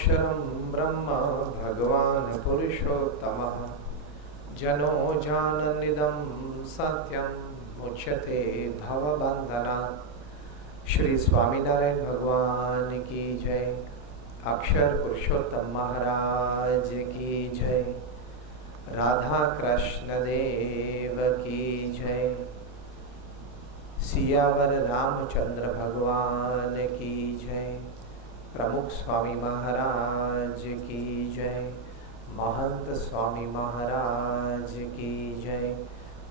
Aksharam Brahma Bhagavan Purushottamah Jano Jananidam Satyam Muchyate Bhava Bandhana. Shri Swaminarayan Bhagwan ki jai. Akshar Purushottam Maharaj ki jai. Radha Krishna Dev ki jai. Siyavar Ramchandra भगवान की जय. प्रमुख स्वामी महाराज की जय. महंत स्वामी महाराज की जय.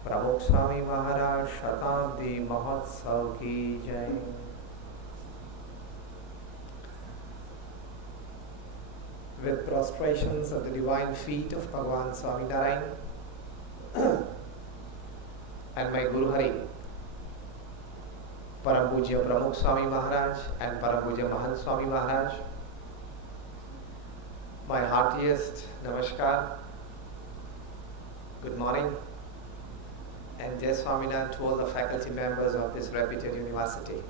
प्रमुख स्वामी महाराज शताब्दी महोत्सव की जय. With prostrations at the divine feet of Bhagavan Swaminarayan and my Guru Hari, Param Pujya Pramukh Swami Maharaj and Param Pujya Mahant Swami Maharaj, my heartiest namaskar, good morning, and Jai Swaminarayan to all the faculty members of this reputed university.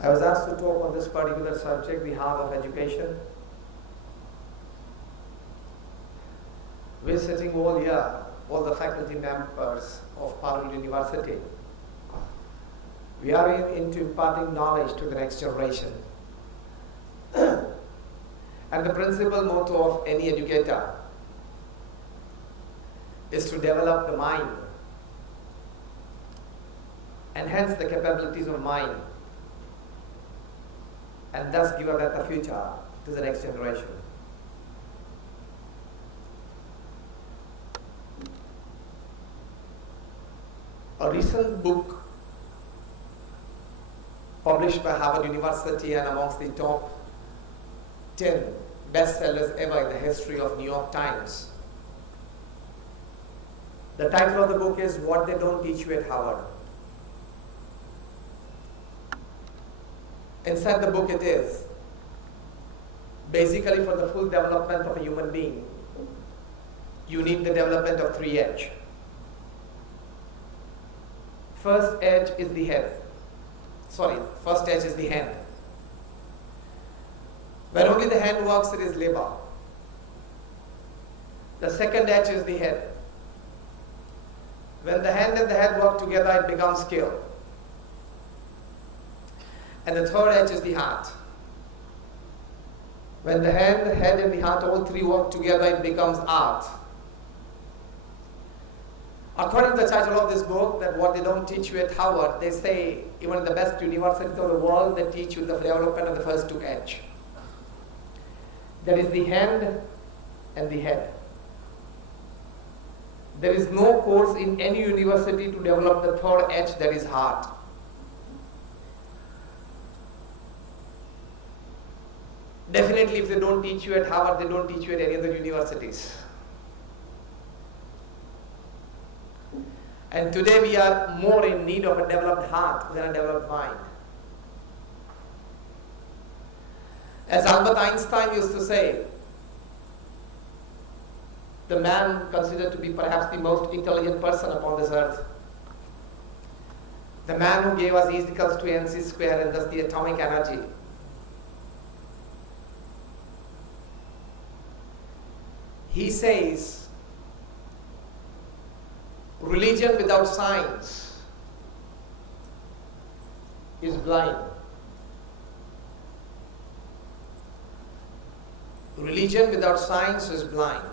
I was asked to talk on this particular subject, the heart of education. We are sitting all here, all the faculty members of Parul University. We are into imparting knowledge to the next generation. And the principal motto of any educator is to develop the mind, enhance the capabilities of mind, and thus give a better future to the next generation. A recent book published by Harvard University and amongst the top 10 bestsellers ever in the history of New York Times. The title of the book is What They Don't Teach You at Harvard. Inside the book it is, basically for the full development of a human being, you need the development of 3 edge. First edge is the head. First edge is the hand. When only the hand works, it is labor. The second edge is the head. When the hand and the head work together, it becomes skill. And the third edge is the heart. When the hand, the head, and the heart, all three work together, it becomes art. According to the title of this book, that what they don't teach you at Harvard, they say even in the best universities of the world, they teach you the development of the first 2 edge. That is the hand and the head. There is no course in any university to develop the third edge, that is heart. Definitely, if they don't teach you at Harvard, they don't teach you at any other universities. And today we are more in need of a developed heart than a developed mind. As Albert Einstein used to say, the man considered to be perhaps the most intelligent person upon this earth, the man who gave us E is equals to mc square and thus the atomic energy, he says, religion without science is blind. Religion without science is blind.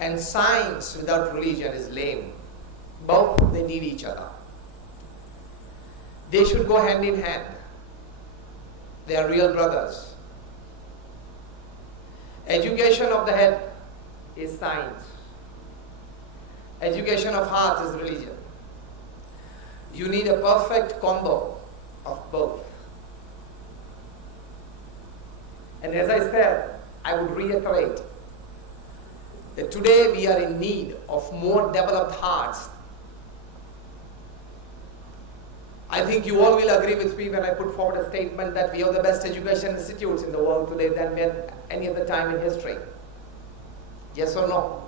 And science without religion is lame. Both, they need each other. They should go hand in hand. They are real brothers. Education of the head is science. Education of heart is religion. You need a perfect combo of both. And as I said, I would reiterate that today we are in need of more developed hearts. I think you all will agree with me when I put forward a statement that we have the best education institutes in the world today than we had any other time in history. Yes or no?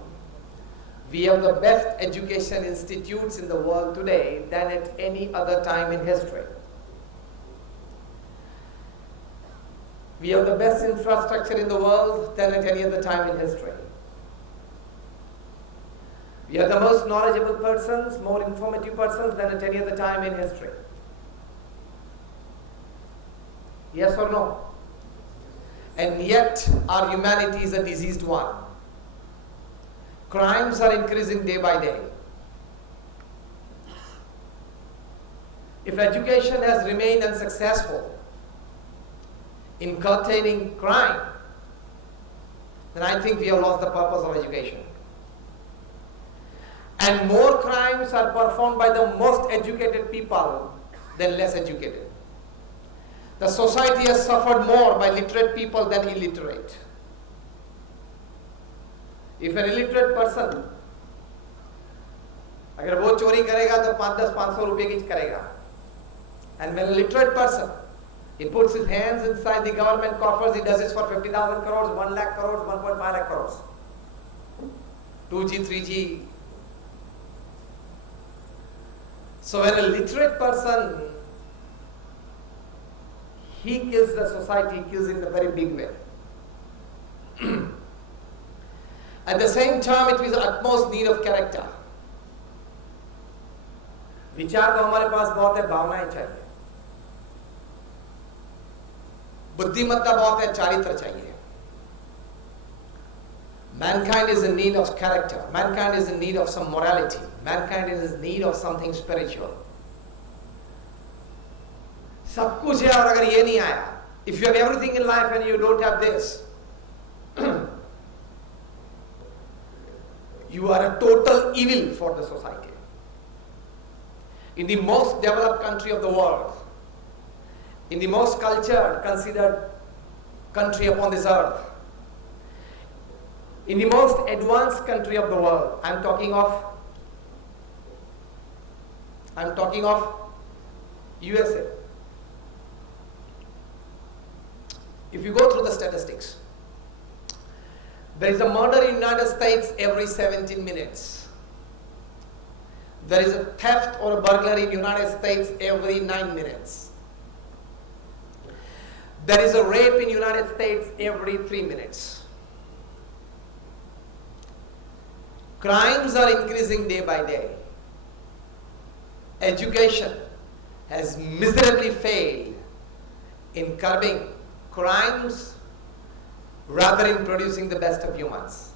We have the best education institutes in the world today than at any other time in history. We have the best infrastructure in the world than at any other time in history. We are the most knowledgeable persons, more informative persons than at any other time in history. Yes or no? And yet our humanity is a diseased one. Crimes are increasing day by day. If education has remained unsuccessful in curtailing crime, then I think we have lost the purpose of education. And more crimes are performed by the most educated people than less educated. The society has suffered more by literate people than illiterate. If an illiterate person, अगर वो चोरी करेगा तो 500 रुपए की करेगा. And when a literate person, he puts his hands inside the government coffers, he does it for 50,000 crores, 1 lakh crores, 1.5 lakh crores. 2G, 3G. So when a literate person, he kills the society, he kills in a very big way. At the same time, it is the utmost need of character. विचार तो हमारे पास बहुत है, भावनाएं चाहिए. बुद्धिमत्ता बहुत है, चारित्र चाहिए. Mankind is in need of character. Mankind is in need of some morality. Mankind is in need of something spiritual. सब कुछ है और अगर ये नहीं आया, if you have everything in life and you don't have this, you are a total evil for the society. In the most developed country of the world, in the most cultured, considered country upon this earth, in the most advanced country of the world, I'm talking of USA. If you go through the statistics, there is a murder in the United States every 17 minutes. There is a theft or a burglary in the United States every 9 minutes. There is a rape in the United States every 3 minutes. Crimes are increasing day by day. Education has miserably failed in curbing crimes rather in producing the best of humans.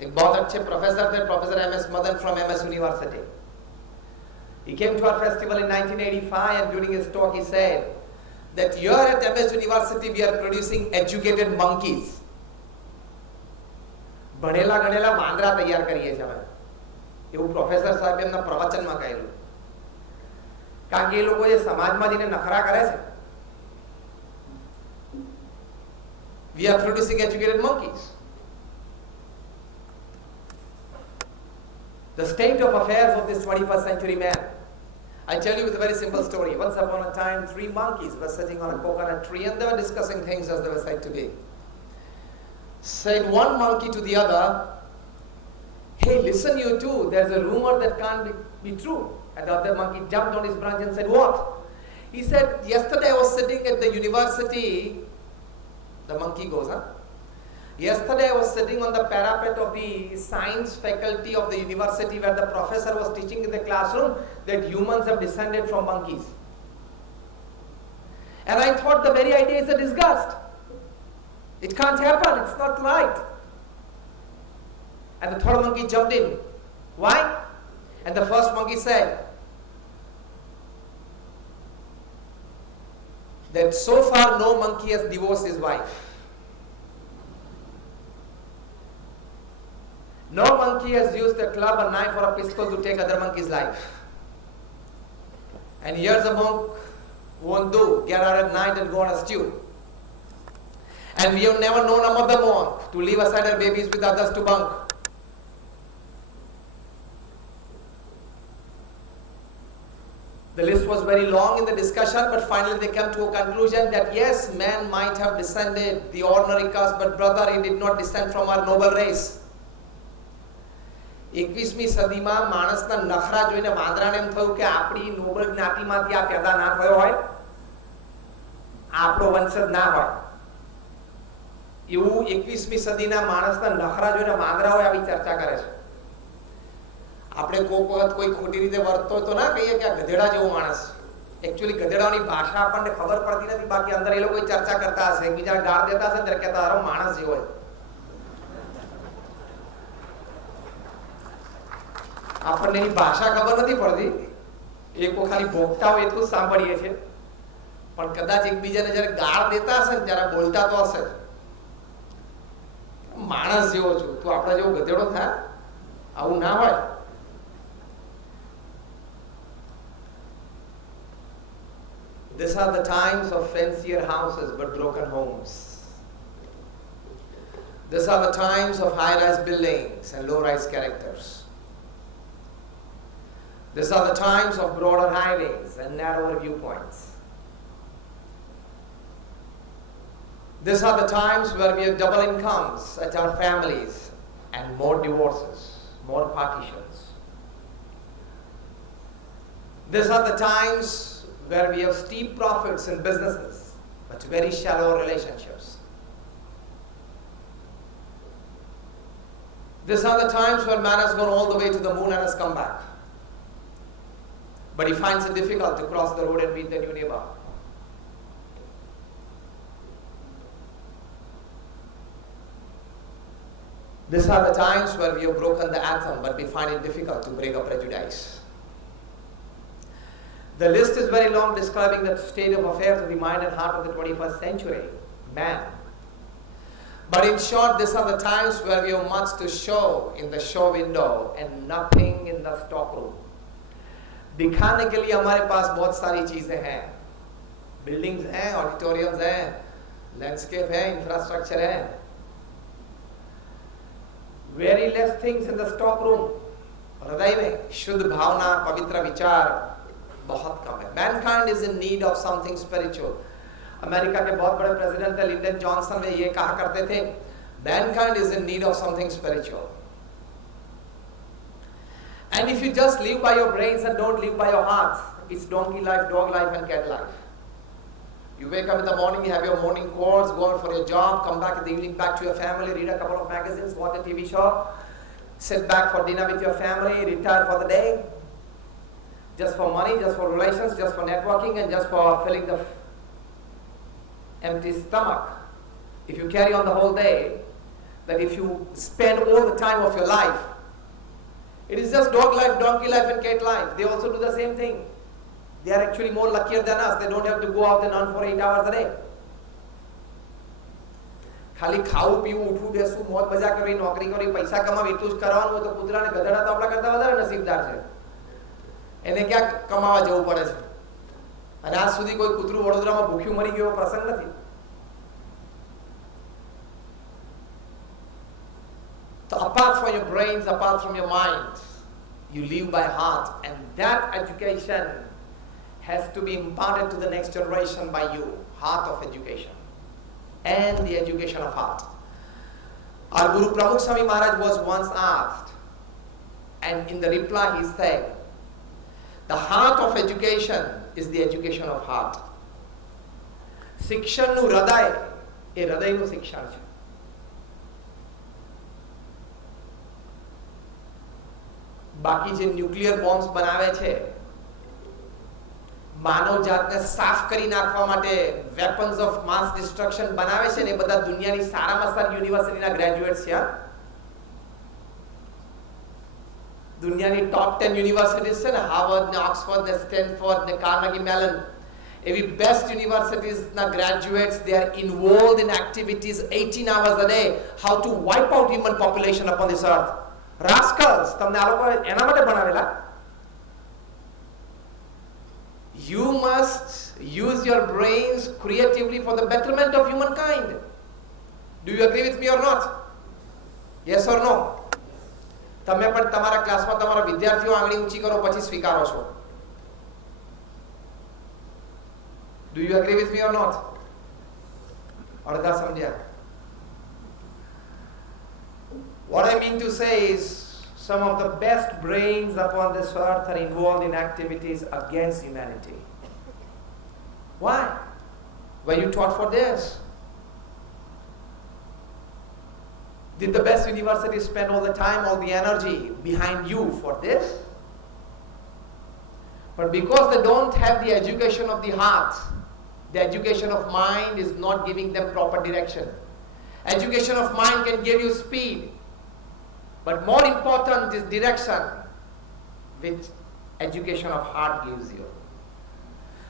एक बहुत अच्छे professor थे, professor MS Madan from MS University. He came to our festival in 1985 and during his talk he said that here at MS University we are producing educated monkeys. ભણેલા ગણેલા વાંદરા તૈયાર કરીએ છીએ અમે. એવું પ્રોફેસર સાહેબ એમના પ્રવચનમાં કહેલું. કારણ કે એ લોકો જે સમાજમાં જઈને નખરા કરે છે, we are producing educated monkeys. The state of affairs of this 21st century man. I tell you with a very simple story. Once upon a time, 3 monkeys were sitting on a coconut tree and they were discussing things as they were said to be. Said one monkey to the other, hey, listen you two, there's a rumor that can't be true. And the other monkey jumped on his branch and said, what? He said, yesterday I was sitting at the university. The monkey goes, huh? Yesterday I was sitting on the parapet of the science faculty of the university where the professor was teaching in the classroom that humans have descended from monkeys. And I thought the very idea is a disgust. It can't happen, it's not right. And the third monkey jumped in. Why? And the first monkey said that so far no monkey has divorced his wife. No monkey has used a club, a knife or a pistol to take other monkey's life. And here's a monk who won't get out at night and go on a stew. And we have never known a mother monk to leave aside her babies with others to bunk. The list was very long in the discussion, but finally they came to a conclusion that yes, man might have descended the ordinary caste, but brother, he did not descend from our noble race. 21મી સદીમાં માણસના નખરા જોઈને વાંદરાને એમ થયું કે આપણી Nobel જ્ઞાતિમાંથી આ પેદા ના થયો હોય, આપણો વંશજ ના હોય. એવું 21મી સદીના માણસના નખરા જોઈને માંગરાઓ આવી ચર્ચા કરે છે. આપણે કોક વખત કોઈ ખોટી રીતે વર્તતો તો ના કહીએ કે આ ગધેડા જેવો માણસ. એકચ્યુઅલી ગધેડાની ભાષા આપણને ખબર પડતી નથી, બાકી અંદર એ લોકો ચર્ચા કરતા હશે, એકબીજા ગાળ દેતા હશે ત્યારે કહેતા હારો માણસ જેવો હોય. આપણને એની ભાષા ખબર નથી પડતી, એક ખાલી ભોગતા હોય એટલું જ સાંભળીએ છીએ. પણ કદાચ એકબીજાને જયારે ગાળ દેતા હશે ને ત્યારે બોલતા તો હશે માણસ જેવો છું, તું આપણા જેવો ગધેડો થા, આવું ના હોય. These are the times of fancier houses but broken homes. These are the times of high-rise buildings and low-rise characters. These are the times of broader highways and narrower viewpoints. These are the times where we have double incomes at our families and more divorces, more partitions. These are the times where we have steep profits in businesses but very shallow relationships. These are the times where man has gone all the way to the moon and has come back, but he finds it difficult to cross the road and meet the new neighbor. These are the times where we have broken the atom, but we find it difficult to break a prejudice. The list is very long, describing the state of affairs of the mind and heart of the 21st century, man. But in short, these are the times where we have much to show in the show window and nothing in the stock room. दिखाने के लिए हमारे पास बहुत सारी चीजें हैं, buildings हैं, auditoriums हैं, लैंडस्केप है, इंफ्रास्ट्रक्चर है. Very less things in the stock room. हृदय में शुद्ध भावना, पवित्र विचार बहुत कम है. Mankind is in need of something spiritual. America के बहुत बड़े प्रेसिडेंट थे लिंडन जॉनसन, वे ये कहा करते थे, Mankind is in need of something spiritual. And if you just live by your brains and don't live by your heart, it's donkey life, dog life and cat life. You wake up in the morning, you have your morning course, go out for your job, come back in the evening, back to your family, read a couple of magazines, watch a TV show, sit back for dinner with your family, retire for the day, just for money, just for relations, just for networking, and just for filling the empty stomach. If you carry on the whole day, that if you spend all the time of your life, it is just dog life, donkey life and cat life. They also do the same thing. They are actually more luckier than us. They don't have to go out and earn for 8 hours a day. ખાલી ખાવું પીવું ઉઠવું બેસવું મોજ મજા કરવી નોકરી કરવી પૈસા કમાવી એટલું જ કરવાનું હોય તો કૂતરા ને ગધેડા તો આપણા કરતા વધારે નસીબદાર છે. એને ક્યાં કમાવા જવું પડે છે? અને આજ સુધી કોઈ કૂતરું વડોદરામાં ભૂખ્યું મરી ગયો પ્રસંગ નથી. So apart from your brains, apart from your mind, you live by heart, and that education has to be imparted to the next generation by you. Heart of education and the education of heart. Our Guru Pramukh Swami Maharaj was once asked, and in the reply he said, the heart of education is the education of heart. શિક્ષણનું હૃદય એ હૃદયનું શિક્ષણ છે. બાકી જે nuclear bombs બનાવે છે, માનવ જાતને સાફ કરી નાખવા માટે વેપન્સ ઓફ માસ ડિસ્ટ્રક્શન બનાવે છે ને, એ બધા દુનિયાની સારામાં સારી યુનિવર્સિટીના ગ્રેજ્યુએટ્સ છે. દુનિયાની ટોપ 10 યુનિવર્સિટીઝ છે ને, હાર્વર્ડ ને, ઓક્સફોર્ડ ને, સ્ટેનફોર્ડ ને, કાર્નેગી મેલન, એવી બેસ્ટ યુનિવર્સિટીઝના ગ્રેજ્યુએટ્સ, they are involved in activities 18 hours a day, how to wipe out human population upon this earth. Rascals, તમને આ લોકો એના માટે બનાવેલા. You must use your brains creatively for the betterment of humankind. Do you agree with me or not? Yes or no? તમે પણ તમારા ક્લાસમાં તમારા વિદ્યાર્થીઓ આંગળી ઊંચી કરો પછી સ્વીકારો છો. Do you agree with me or not? અડધા સમજ્યા? What I mean to say is, some of the best brains upon this earth are involved in activities against humanity. Why? Were you taught for this? Did the best universities spend all the time, all the energy behind you for this? But because they don't have the education of the heart, the education of mind is not giving them proper direction. Education of mind can give you speed, but more important is direction, which education of heart gives you.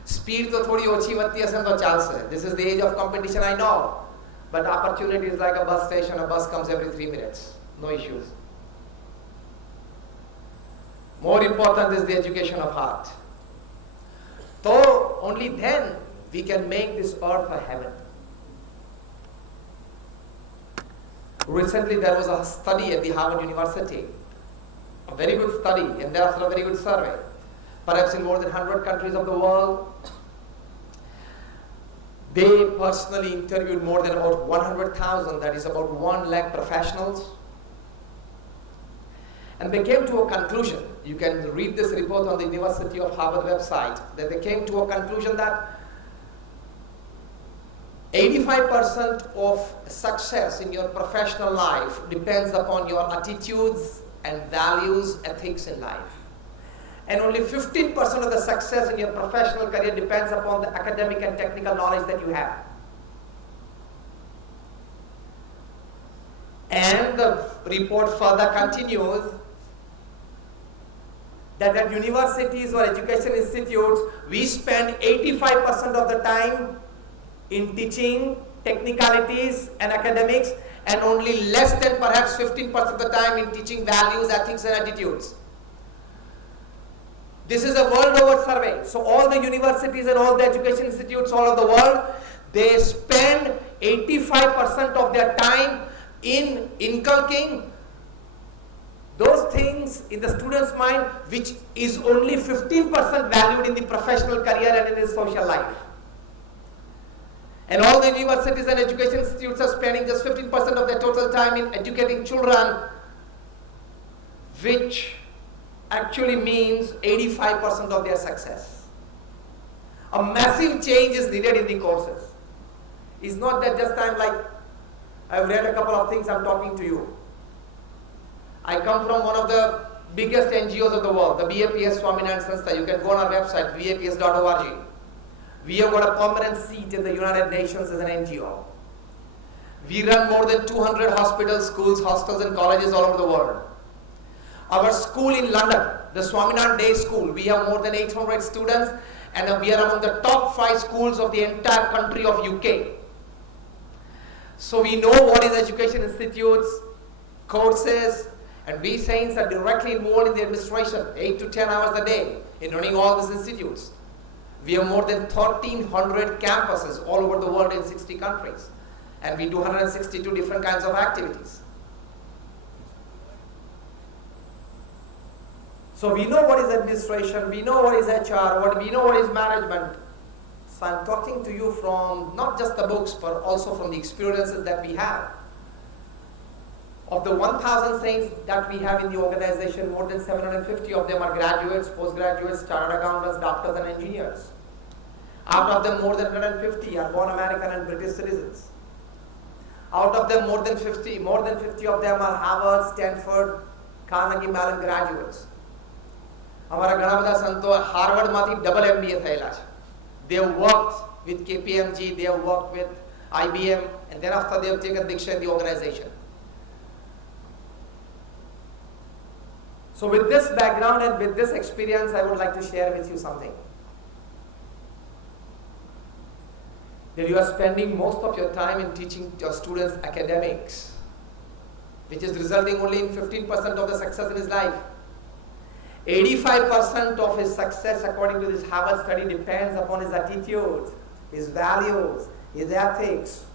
Speed to thodi ochi vatti hase to chalse. This is the age of competition, I know. But opportunity is like a bus station. A bus comes every 3 minutes. No issues. More important is the education of heart. So only then we can make this earth a heaven. Recently there was a study at the Harvard University. A very good study, and thereafter a very good survey. Perhaps in more than 100 countries of the world. They personally interviewed more than about 100,000, that is about 1 lakh professionals. And they came to a conclusion. You can read this report on the University of Harvard website, that they came to a conclusion that 85% of success in your professional life depends upon your attitudes and values, ethics in life. And only 15% of the success in your professional career depends upon the academic and technical knowledge that you have. And the report further continues that at universities or education institutes, we spend 85% of the time in teaching technicalities and academics, and only less than perhaps 15% of the time in teaching values, ethics and attitudes. This is a world over survey. So all the universities and all the education institutes all over the world, they spend 85% of their time in inculcating those things in the student's mind, which is only 15% valued in the professional career and in his social life. And all the universities and education institutes are spending just 15% of their total time in educating children, which actually means 85% of their success. A massive change is needed in the courses. It's not that just I'm like, I've read a couple of things, I'm talking to you. I come from one of the biggest NGOs of the world, the BAPS Swamiji Sanstha. You can go on our website, baps.org. We have got a permanent seat in the United Nations as an NGO. We run more than 200 hospitals, schools, hostels and colleges all over the world. Our school in London, the Swaminarayan Day School, we have more than 800 students, and we are among the top 5 schools of the entire country of UK. So we know what is education institutes, courses, and we saints are directly involved in the administration, 8 to 10 hours a day in running all these institutes. We have more than 1,300 campuses all over the world in 60 countries, and we do 162 different kinds of activities. So we know what is administration, we know what is HR, we know what is management. So I'm talking to you from not just the books, but also from the experiences that we have. Of the 1,000 saints that we have in the organization, more than 750 of them are graduates, postgraduates, chartered accountants, doctors and engineers. Out of them, more than 150 are born American and British citizens. Out of them, more than 50 of them are Harvard, Stanford, Carnegie Mellon graduates. हमारा घणा બધા સંતો હાર્વર્ડમાંથી double MBA થયેલા છે. They have worked with KPMG, they have worked with IBM, and then after they have taken diksha in the organization. So with this background and with this experience, I would like to share with you something. That you are spending most of your time in teaching your students academics, which is resulting only in 15% of the success in his life. 85% of his success, according to this Harvard study, depends upon his attitudes, his values, his ethics.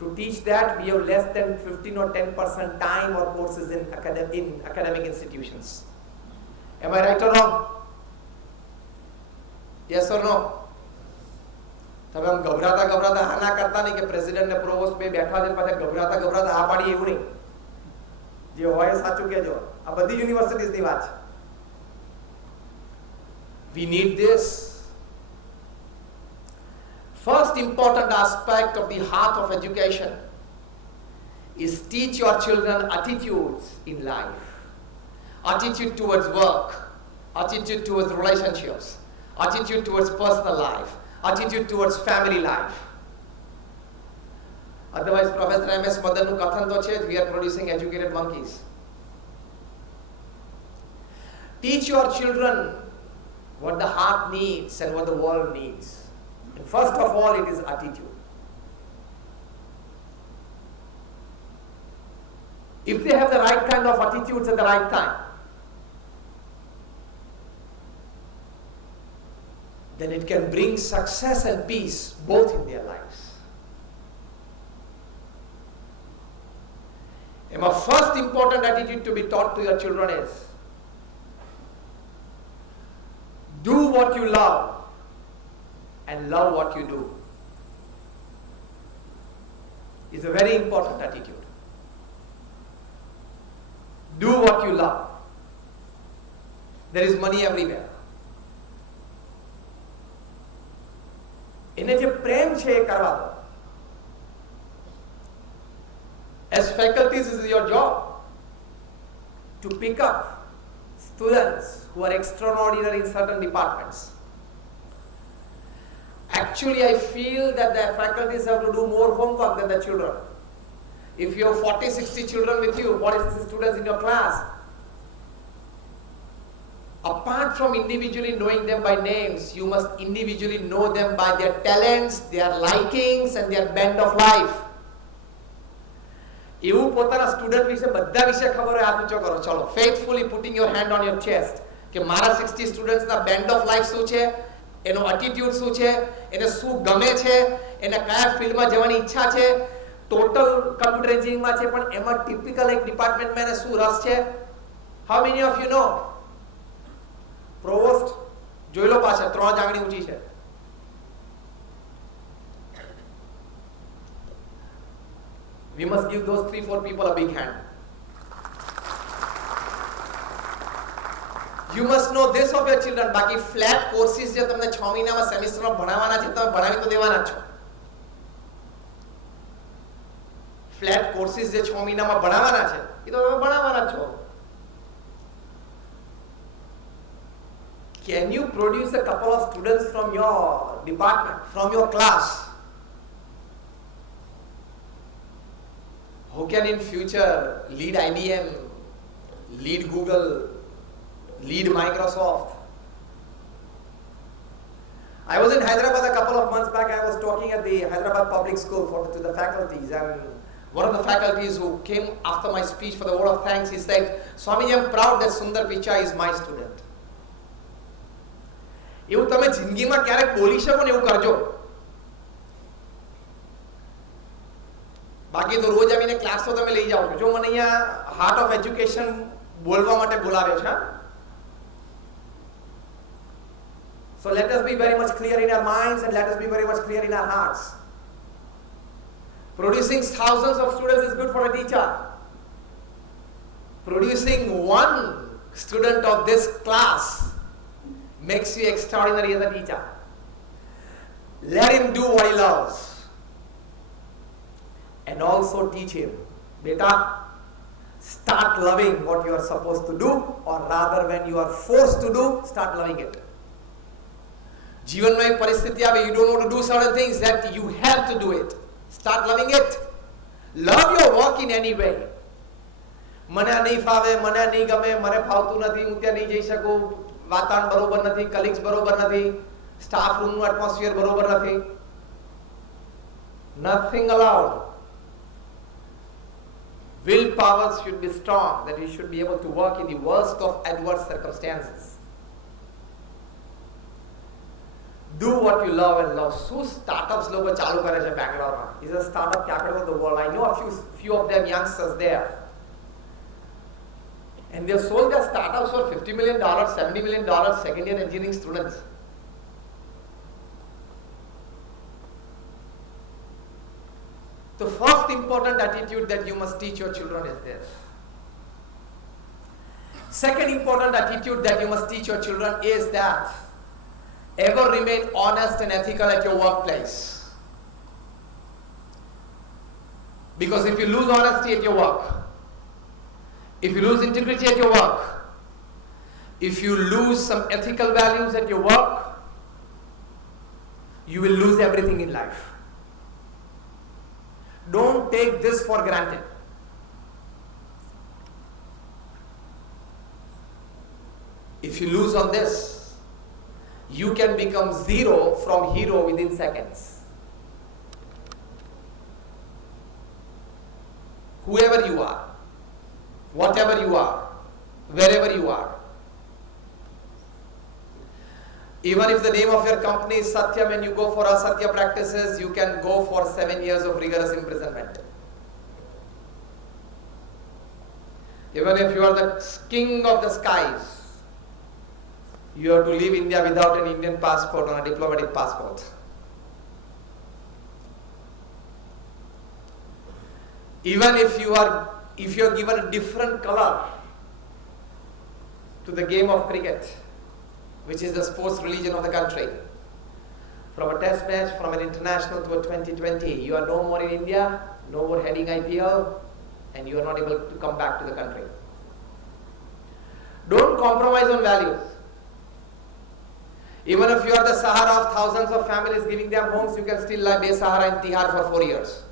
To teach that, we have less than 15 or 10% time or courses in academic institutions. Am I right or wrong? Yes or no? तब हम घबराता घबराता हाना करता नहीं कि president ने provost पे बैठा दे पाते घबराता घबराता आ पाड़ी એવું નહીં જે હોય સાચું કહેજો આ બધી યુનિવર્સિટીઝ ની વાત છે. We need this. First important aspect of the heart of education is teach your children attitudes in life. Attitude towards work, attitude towards relationships, attitude towards personal life, attitude towards family life. Otherwise, Professor M.S. Madan's kathan to chhe, we are producing educated monkeys. Teach your children what the heart needs and what the world needs. And first of all, it is attitude. If they have the right kind of attitudes at the right time, then it can bring success and peace both in their lives. And my first important attitude to be taught to your children is, do what you love and love what you do. It's a very important attitude. Do what you love. There is money everywhere. એને જે પ્રેમ છે એ કરવા દો. As faculties, it is your job to pick up students who are extraordinary in certain departments. Actually, I feel that the faculties have to do more homework than the children. If you have 40, 60 children with you, 40, 60 students in your class, apart from individually knowing them by names, you must individually know them by their talents, their likings and their bent of life. એવું પોતાના student વિશે બધા વિશે ખબર હોય હાથ ઊંચો કરો. ચલો, faithfully putting your hand on your chest કે મારા 60 સ્ટુડન્ટ્સના bent of life શું છે, એનો attitude શું છે, એને શું ગમે છે, એને કયા ફિલ્ડમાં જવાની ઈચ્છા છે, ટોટલ કમ્પ્યુટર એન્જિનિયરિંગમાં છે પણ એમાં ટિપિકલ એક ડિપાર્ટમેન્ટમાં એને શું રસ છે. How many of you know? Provost, જોઈ લો પાછળ 3 આંગળી ઊંચી છે. We must give those 3-4 people a big hand. You must know this of your children. બાકી flat courses જે તમને 6 મહિનામાં સેમિસ્ટરમાં ભણાવવાના છે તમે ભણાવી તો દેવાના છો. Flat courses જે 6 મહિનામાં ભણાવવાના છે એ તો તમે ભણાવવાના છો. Can you produce a couple of students from your department, from your class, who can in future lead IBM, lead Google, lead Microsoft? I was in Hyderabad a couple of months back. I was talking at the Hyderabad Public School to the faculties, and one of the faculties who came after my speech for the word of thanks, he said, Swamiji, I'm proud that Sundar Pichai is my student. એવું તમે જિંદગીમાં ક્યારેક બોલી શકો ને એવું કરજો. બાકી તો રોજ આવીને ક્લાસ તો તમે લઈ જાઓ છો. જો મને અહીંયા હાર્ટ ઓફ એજ્યુકેશન બોલવા માટે બોલાવ્યો છે. So let us be very much clear in our minds and let us be very much clear in our hearts. Producing thousands of students is good for a teacher. Producing one student of this class makes you extraordinary as a teacher. Let him do what he loves. And also teach him, beta, start loving what you are supposed to do, or rather when you are forced to do, start loving it. જીવનમાં એક પરિસ્થિતિ આવે, you don't want to do certain things, that you have to do it. Start loving it. Love your work in any way. મને આ નહીં ફાવે, મને આ નહીં ગમે, મને ફાવતું નથી, હું ત્યાં નહીં જઈ શકું, વાતાવરણ બરોબર નથી, કલીગ્સ બરોબર નથી, સ્ટાફ રૂમનું એટમોસ્ફિયર બરોબર નથી. Nothing allowed. Willpower should be strong, that you should be able to work in the worst of adverse circumstances. Do what you love and love. શું startups લોકો ચાલુ કરે છે બેંગ્લોરમાં? Is a startup capital of the world. I know a few of them youngsters there. And they have sold their startups for $50 million, $70 million, second year engineering students. The first important attitude that you must teach your children is this. Second important attitude that you must teach your children is that ever remain honest and ethical at your workplace. Because if you lose honesty at your work, if you lose integrity at your work, if you lose some ethical values at your work, you will lose everything in life. Don't take this for granted. If you lose on this, you can become zero from hero within seconds. Whoever you are, whatever you are, wherever you are. Even if the name of your company is Satyam and you go for Asatya practices, you can go for 7 years of rigorous imprisonment. Even if you are the king of the skies, you have to leave India without an Indian passport or a diplomatic passport. Even if you are given a different color to the game of cricket, which is the sports religion of the country, from a test match, from an international to a 2020, you are no more in India, no more heading IPL, and you are not able to come back to the country. Don't compromise on values. Even if you are the Sahara of thousands of families giving them homes, you can still lie Besahara in Tihar for 4 years.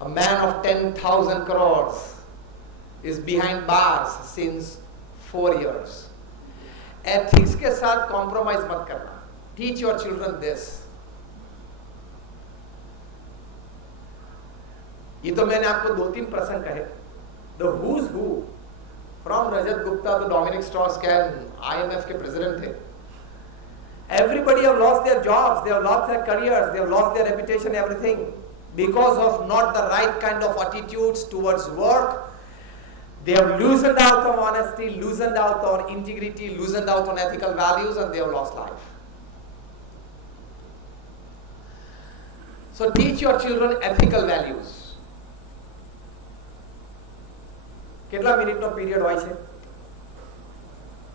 A man of 10,000 crores is behind bars since 4 years. Ethics के साथ compromise मत करना. Teach your children this. ये तो मैंने आपको 2-3 प्रसंग कहे. The who's who, from Rajat Gupta to Dominic Strauss-Kahn, IMF के president थे. Everybody have lost their jobs, they have lost their careers, they have lost their reputation, everything, because of not the right kind of attitudes towards work. They have loosened out on honesty, loosened out on integrity, loosened out on ethical values, and they have lost life. So teach your children ethical values. કેટલા મિનિટનો period હોય છે?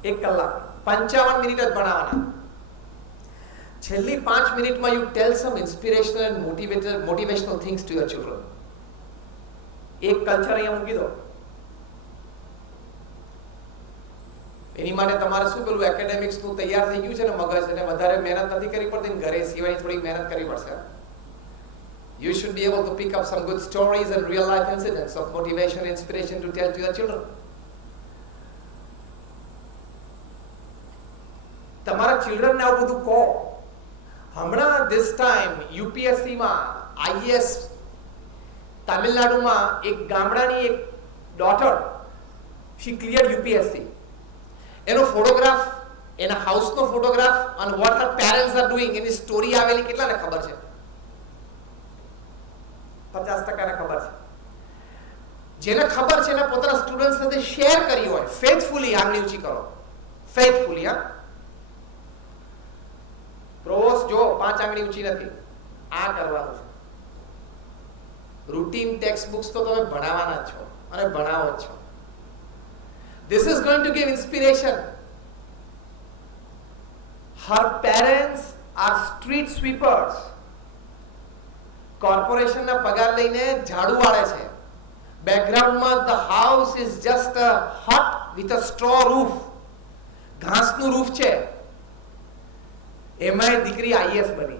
1 કલાક. 55 minute જ ભણાવવાના. છેલ્લી 5 મિનિટમાં you tell some inspirational and motivational things to your children. એક culture અહીંયા મૂકી દો. એની માટે તમારે શું કરવું? એકેડેમિક્સનું તૈયાર થઈ ગયું છે ને મગજ, એટલે વધારે મહેનત નથી કરવી પડતી, ઘરે સિવાયની થોડી મહેનત કરવી પડશે. You should be able to pick up some good stories and real life incidents of motivation and inspiration to tell to your children. તમારા children ને આવું બધું કહો. હમણાં this time UPSC માં IAS તામિલનાડુમાં એક ગામડાની એક daughter, she cleared UPSC. એનો ફોટોગ્રાફ, એના હાઉસનો photograph and what her parents are doing એની સ્ટોરી આવેલી કેટલાને ખબર છે? 50% ખબર છે. જેને ખબર છે એને પોતાના સ્ટુડન્ટ સાથે શેર કરી હોય, ફેથફુલી આંગળી ઊંચી કરો. ફેથફુલી, હા? પ્રોવોસ જો 5 આંગળી ઊંચી નથી, આ કરવાનું છે. રૂટીન ટેક્સ્ટ બુક્સ તો તમે ભણાવવાના જ છો અને ભણાવો જ છો. This is going to give inspiration. Her parents are street sweepers. Corporation ના પગાર લઈને ઝાડુ વાળે છે. બેકગ્રાઉન્ડમાં the house is just a hut with a straw roof. ઘાસનું રૂફ છે. એમાંય દીકરી IAS બની.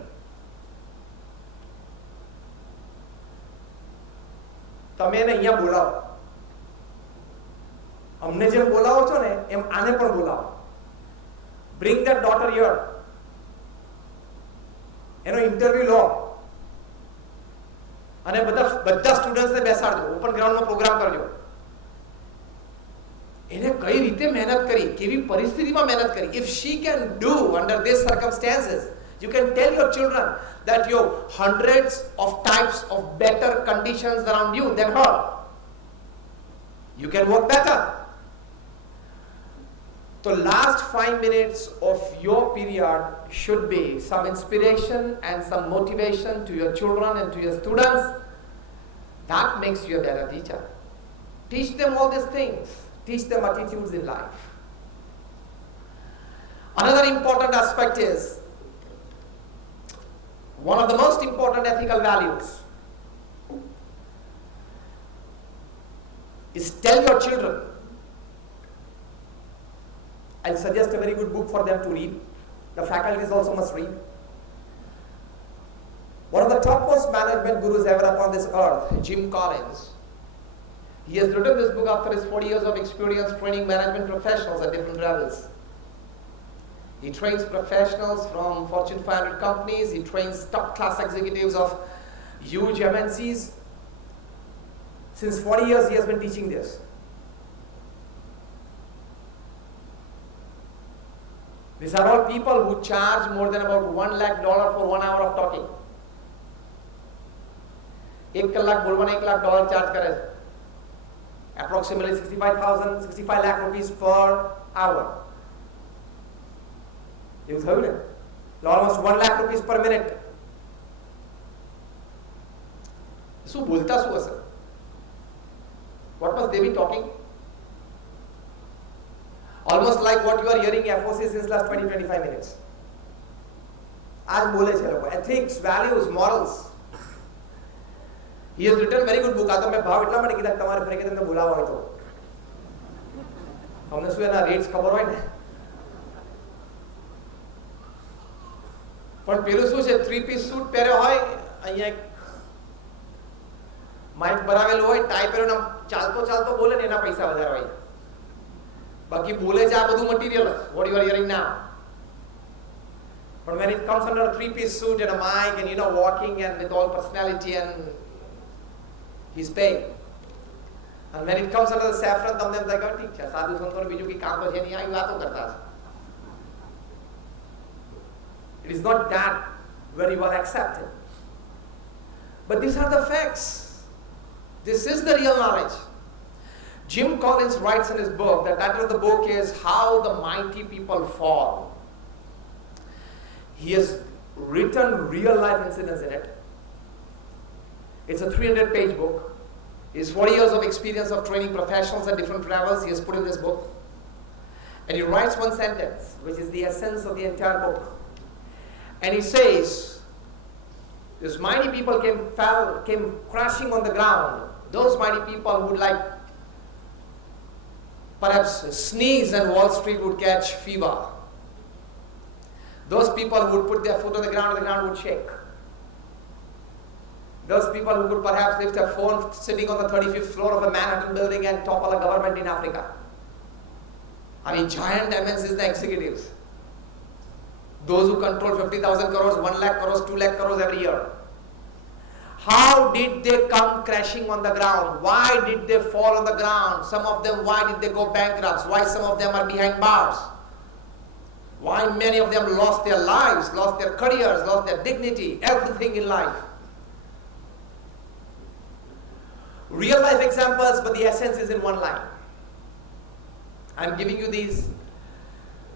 તમે એને અહીંયા બોલાવો. અમને જેમ બોલાવો છો ને એમ આને પણ બોલાવો. Bring that daughter here. એનો ઇન્ટરવ્યુ લો અને બધા સ્ટુડન્ટ્સને બેસાડજો. ઓપન ગ્રાઉન્ડમાં પ્રોગ્રામ કરજો. એને કઈ રીતે મહેનત કરી, કેવી પરિસ્થિતિમાં મહેનત કરી. If she can do under these circumstances, you can tell your children that you have hundreds of types of better conditions around you than her. You can work better. The last 5 minutes of your period should be some inspiration and some motivation to your children and to your students. That makes you a better teacher. Teach them all these things. Teach them attitudes in life. Another important aspect is, one of the most important ethical values is tell your children. I'll suggest a very good book for them to read. The faculties also must read. One of the topmost management gurus ever upon this earth, Jim Collins, he has written this book after his 40 years of experience training management professionals at different levels. He trains professionals from Fortune 500 companies. He trains top class executives of huge MNCs. Since 40 years he has been teaching this. These are all people who charge more than about $1 lakh for 1 hour of talking. 1 कलाक बोलवाना $1 lakh charge करे. Approximately 65 lakh rupees per hour. You heard it? Almost 1 lakh rupees per minute. So बोलता सु असर. What must they be talking? Almost like what you are hearing FOC since last 20-25 minutes. आज बोले छे लोग ethics, values, morals. He has written very good book. આ તો મેં ભાવ એટલા માટે કીધા તમારે ફરી કે તમને બોલાવો હોય તો તમને શું એના રેટ્સ ખબર હોય ને પણ પેલું શું છે 3-piece સૂટ પહેર્યો હોય અહીંયા એક માઇક ભરાવેલું હોય ટાઈ પહેરીને ચાલતો ચાલતો બોલે ને એના પૈસા વધારે હોય બાકી બોલે છે આ બધું material what you are hearing now. But when it comes under a 3-piece suit and a mic and walking and with all personality and he's paying. And when it comes under the saffron તમને એમ થાય કે ઠીક છે સાધુ સંતોને બીજું કઈ કામ તો છે નહીં આવી વાતો કરતા છે. It is not that very well accepted. But these are the facts. This is the real knowledge. Jim Collins writes in his book, the title of the book is How the Mighty People Fall. He has written real life incidents in it. It's a 300-page book. He has 40 years of experience of training professionals at different levels. He has put in this book. And he writes one sentence, which is the essence of the entire book. And he says, these mighty people came crashing on the ground. Those mighty people would like perhaps sneeze and Wall Street would catch fever. Those people would put their foot on the ground and the ground would shake. Those people who could perhaps lift a phone sitting on the 35th floor of a Manhattan building and topple a government in Africa. I mean, giant MNCs, the executives. Those who control 50,000 crores, 1 lakh crores, 2 lakh crores every year. How did they come crashing on the ground? Why did they fall on the ground? Some of them, why did they go bankrupt? Why some of them are behind bars? Why many of them lost their lives, lost their careers, lost their dignity, everything in life. Real life examples, but the essence is in one line. I'm giving you these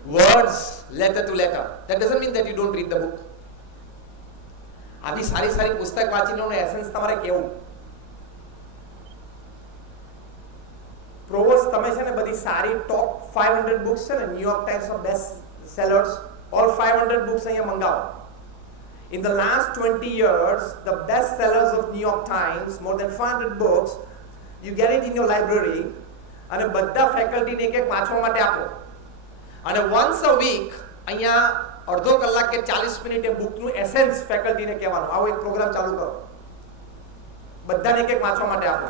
words letter to letter. That doesn't mean that you don't read the book. अभी सारी सारी पुस्तक वांचीने નો essence તમારે કેવું પ્રોવોસ તમે છે ને બધી સારી ટોપ 500 books છે ને New York times of best sellers all 500 books અહીંયા મંગાવો. In the last 20 years, the best sellers of New York Times, more than 500 books, you get it in your library, અને બધા ફેકલ્ટી ને એક વાંચવા માટે આપો. અને once a week અહીંયા અડધો કલાક કે 40 મિનિટ એ બુકનું એસેન્સ ફેકલ્ટીને કહેવાનું આવો એક પ્રોગ્રામ ચાલુ કરો બધાને એક વાંચવા માટે આપો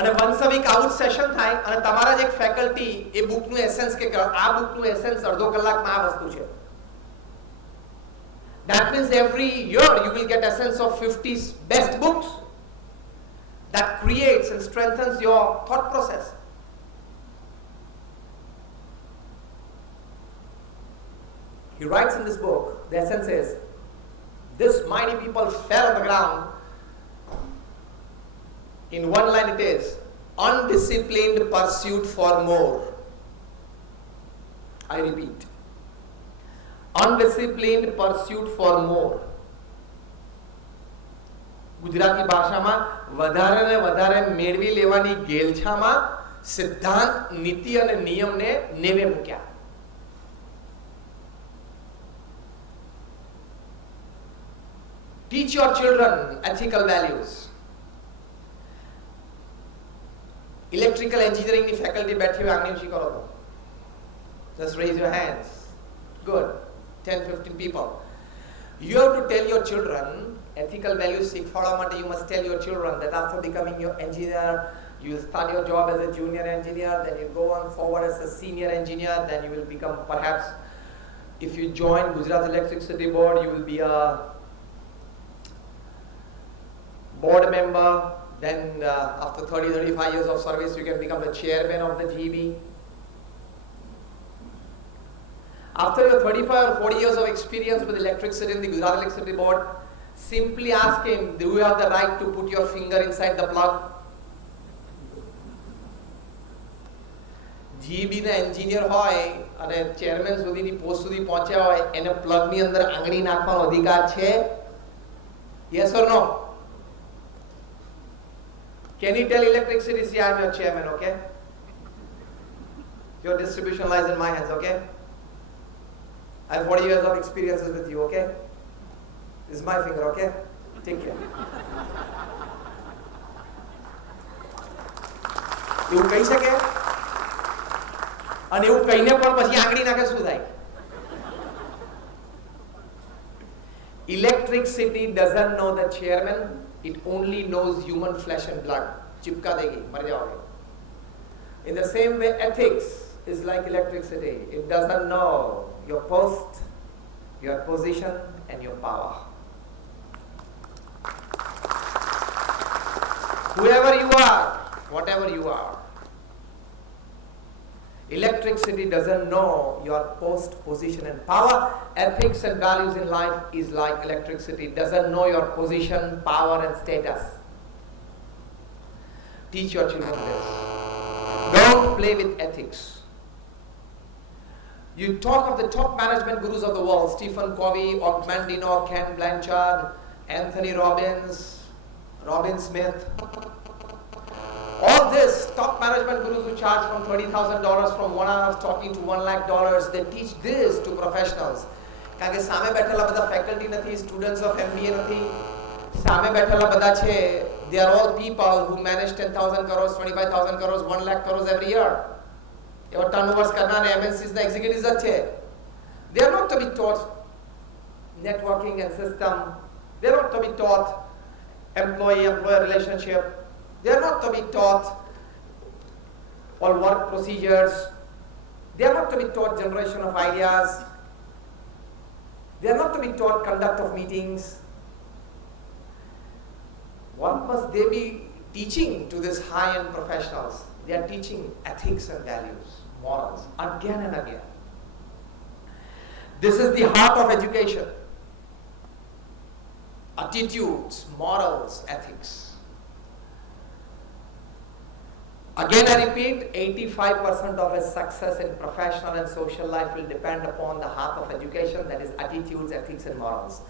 અને once a week આવું સેશન થાય અને તમારા જ એક ફેકલ્ટી એ બુકનું એસેન્સ કે આ બુકનું એસેન્સ અડધો કલાકમાં આ વસ્તુ છે. That means every year you will get a sense of 50 best books that creates and strengthens your thought process. He writes in this book, the essence is, this mighty people fell on the ground. In one line it is, undisciplined pursuit for more. I repeat, undisciplined pursuit for more. Gujarati ભાષામાં વધારે ને વધારે મેળવી લેવાની ગેલછામાં સિદ્ધાંત નીતિ અને નિયમને નેવે મૂક્યા. Teach your children ethical values. Electrical engineering ni faculty बैठे हुए आंगनी उसी करो तो. Just raise your hands. Good. 10, 15 people. You have to tell your children ethical values. You must tell your children that after becoming your engineer, you will start your job as a junior engineer, then you go on forward as a senior engineer, then you will become perhaps, if you join Gujarat Electricity Board, you will be a board member, then after 30, 35 years of service, you can become the chairman of the GB. After your 35 or 40 years of experience with electricity in the Gujarat Electricity Board, simply ask him, do you have the right to put your finger inside the plug? GB na engineer hoy અને chairman સુધીની post સુધી પહોંચ્યા હોય એને plug ની અંદર આંગળી નાખવાનો અધિકાર છે? Yes or no? Can you tell electricity, see, I'm your chairman, okay? Your distribution lies in my hands, okay? I have 40 years of experiences with you, okay? This is my finger, okay? Take care. એવું કહી શકે? અને એવું કહીને પણ પછી આંગળી નાખે શું થાય? Electricity doesn't know the chairman, it only knows human flesh and blood. चिपका देगी, मर जाओगे. In the same way, ethics is like electricity. It doesn't know your post, your position, and your power. Whoever you are, whatever you are, electricity doesn't know your post, position, and power. Ethics and values in life is like electricity. It doesn't know your position, power, and status. Teach your children this. Don't play with ethics. You talk of the top management gurus of the world, Stephen Covey, Og Mandino, Ken Blanchard, Anthony Robbins, Robin Smith. All this top management gurus who charge from $30,000 from 1 hour of talking to $1 lakh, they teach this to professionals. કારણ કે સામે બેઠેલા બધા faculty નથી, students of MBA નથી. સામે બેઠેલા બધા છે, they are all people who manage 10,000 crores, 25,000 crores, 1 lakh crores every year. એવા turnovers કરનારા MNCs ના executives જ છે. They are not to be taught networking and system. They are not to be taught employee-employer relationship. They are not to be taught all work procedures. They are not to be taught generation of ideas. They are not to be taught conduct of meetings. What must they be teaching to these high-end professionals? They are teaching ethics and values, morals, again and again. This is the heart of education. Attitudes, morals, ethics. Again, I repeat, 85% of his success in professional and social life will depend upon the heart of education, that is attitudes, ethics, and morals.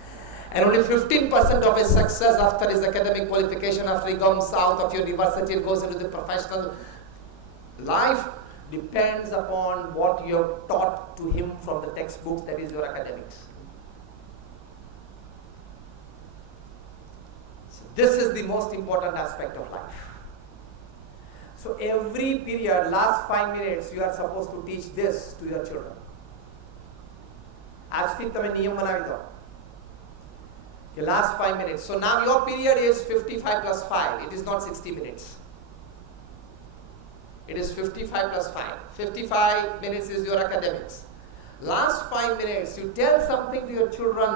And only 15% of his success after his academic qualification, after he comes out of university and goes into the professional life, depends upon what you have taught to him from the textbooks, that is your academics. So this is the most important aspect of life. So every period, last 5 minutes, you are supposed to teach this to your children. આજથી તમે નિયમ બનાવી દો કે last 5 minutes. So now your period is 55 plus 5. It is not 60 minutes. It is 55 plus 5. 55 minutes is your academics. Last 5 minutes, you tell something to your children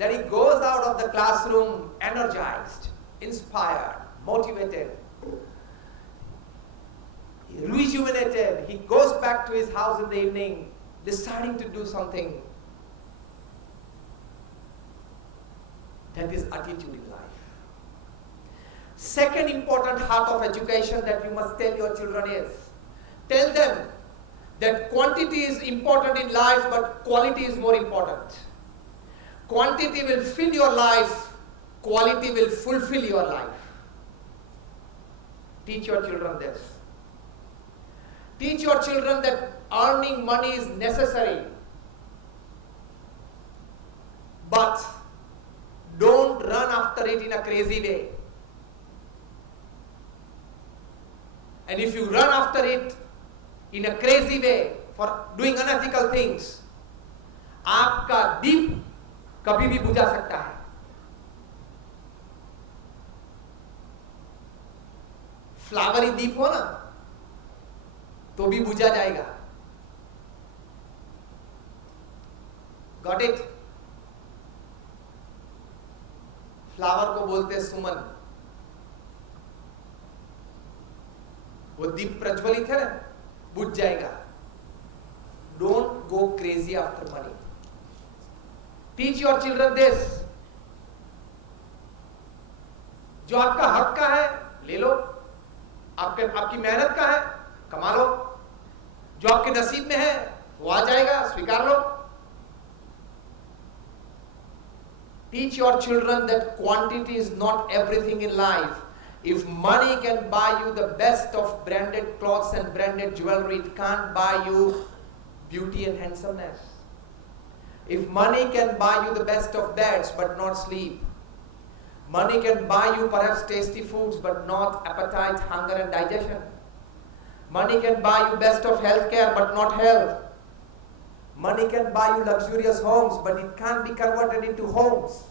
that he goes out of the classroom energized, inspired, motivated, rejuvenated. He goes back to his house in the evening, deciding to do something. That is attitude in life. Second important heart of education that you must tell your children is, tell them that quantity is important in life, but quality is more important. Quantity will fill your life, quality will fulfill your life. Teach your children this. Teach your children that earning money is necessary, but don't run after it in a crazy way. And if you run after it in a crazy way for doing unethical things, आपका दीप कभी भी बुझा सकता है. Flowery दीप हो ना तो भी बुझा जाएगा. Got it? फ्लावर को बोलते हैं सुमन. वो दीप प्रज्वलित है ना, बुझ जाएगा. Don't go crazy after money. Teach your children this. जो आपका हक का है ले लो, आपकी मेहनत का है कमा लो, जो आपके नसीब में है वो आ जाएगा, स्वीकार लो. Teach your children that quantity is not everything in life. If money can buy you the best of branded clothes and branded jewelry, it can't buy you beauty and handsomeness. If money can buy you the best of beds but not sleep, money can buy you perhaps tasty foods but not appetite, hunger and digestion. Money can buy you best of health care but not health. Money can buy you luxurious homes, but it can't be converted into homes.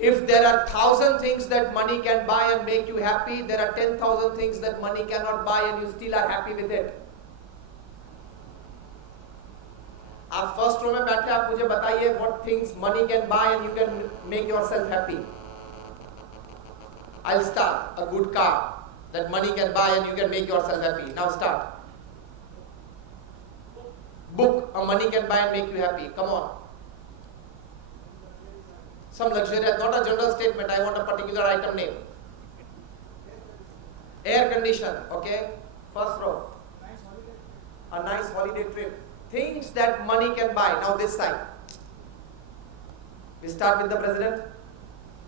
If there are 1,000 things that money can buy and make you happy, there are 10,000 things that money cannot buy and you still are happy with it. आप first row में बैठे आप मुझे बताइए what things money can buy and you can make yourself happy. I'll start. A good car that money can buy and you can make yourself happy. Now start. Book a money can buy and make you happy. Come on. Some luxurious, not a general statement. I want a particular item name. Air condition. Okay. First row. A nice holiday trip. Things that money can buy. Now this side. We start with the president.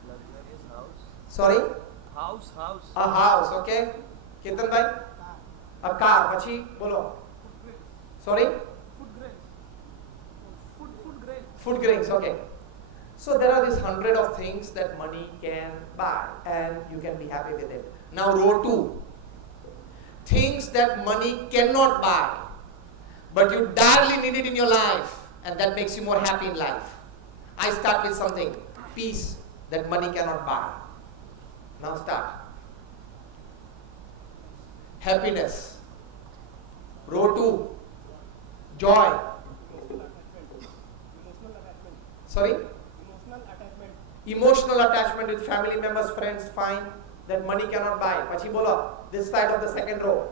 Luxurious house. Sorry? House. A house, okay. Ketan bhai? A car. Pachi, bolo. Sorry? Food grains, okay. So there are these 100 of things that money can buy and you can be happy with it. Now row 2. Things that money cannot buy, but you direly need it in your life and that makes you more happy in life. I start with something. Peace that money cannot buy. Now start. Happiness. Row 2. Joy. Sorry? Emotional attachment with family members, friends, fine. That money cannot buy. Pachi bola. This side of the second row.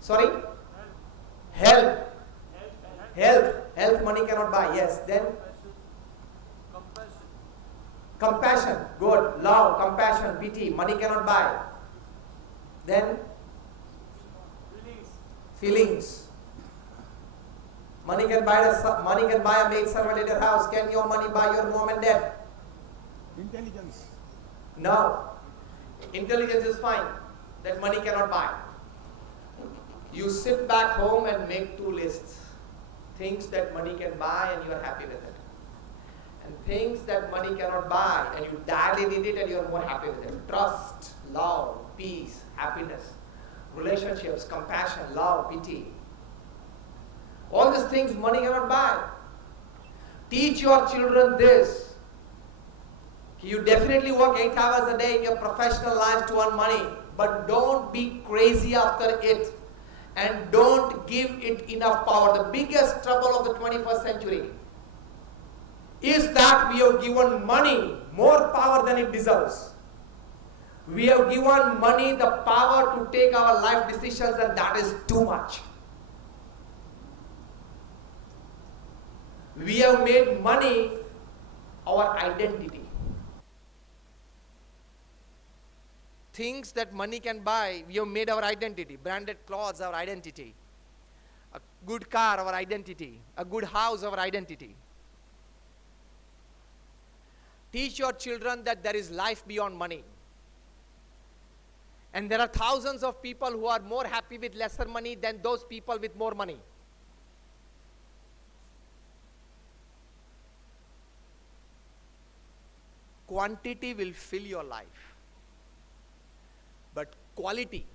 Sorry? Health. Health money cannot buy. Yes. Then? Compassion. Good. Love, compassion, pity. Money cannot buy. Then? Feelings. Money can buy a maid servant at your house. Can your money buy your mom and dad? Intelligence. No. Intelligence is fine. That money cannot buy. You sit back home and make 2 lists. Things that money can buy and you are happy with it. And things that money cannot buy and you direly need it and you are more happy with it. Trust, love, peace, happiness, relationships, compassion, love, pity. All these things money cannot buy. Teach your children this. You definitely work 8 hours a day in your professional life to earn money, but don't be crazy after it and don't give it enough power. The biggest trouble of the 21st century is that we have given money more power than it deserves. We have given money the power to take our life decisions and that is too much. We have made money our identity. Things that money can buy, we have made our identity. Branded clothes, our identity. A good car, our identity. A good house, our identity. Teach your children that there is life beyond money. And there are thousands of people who are more happy with lesser money than those people with more money. Quantity will fill your life. quality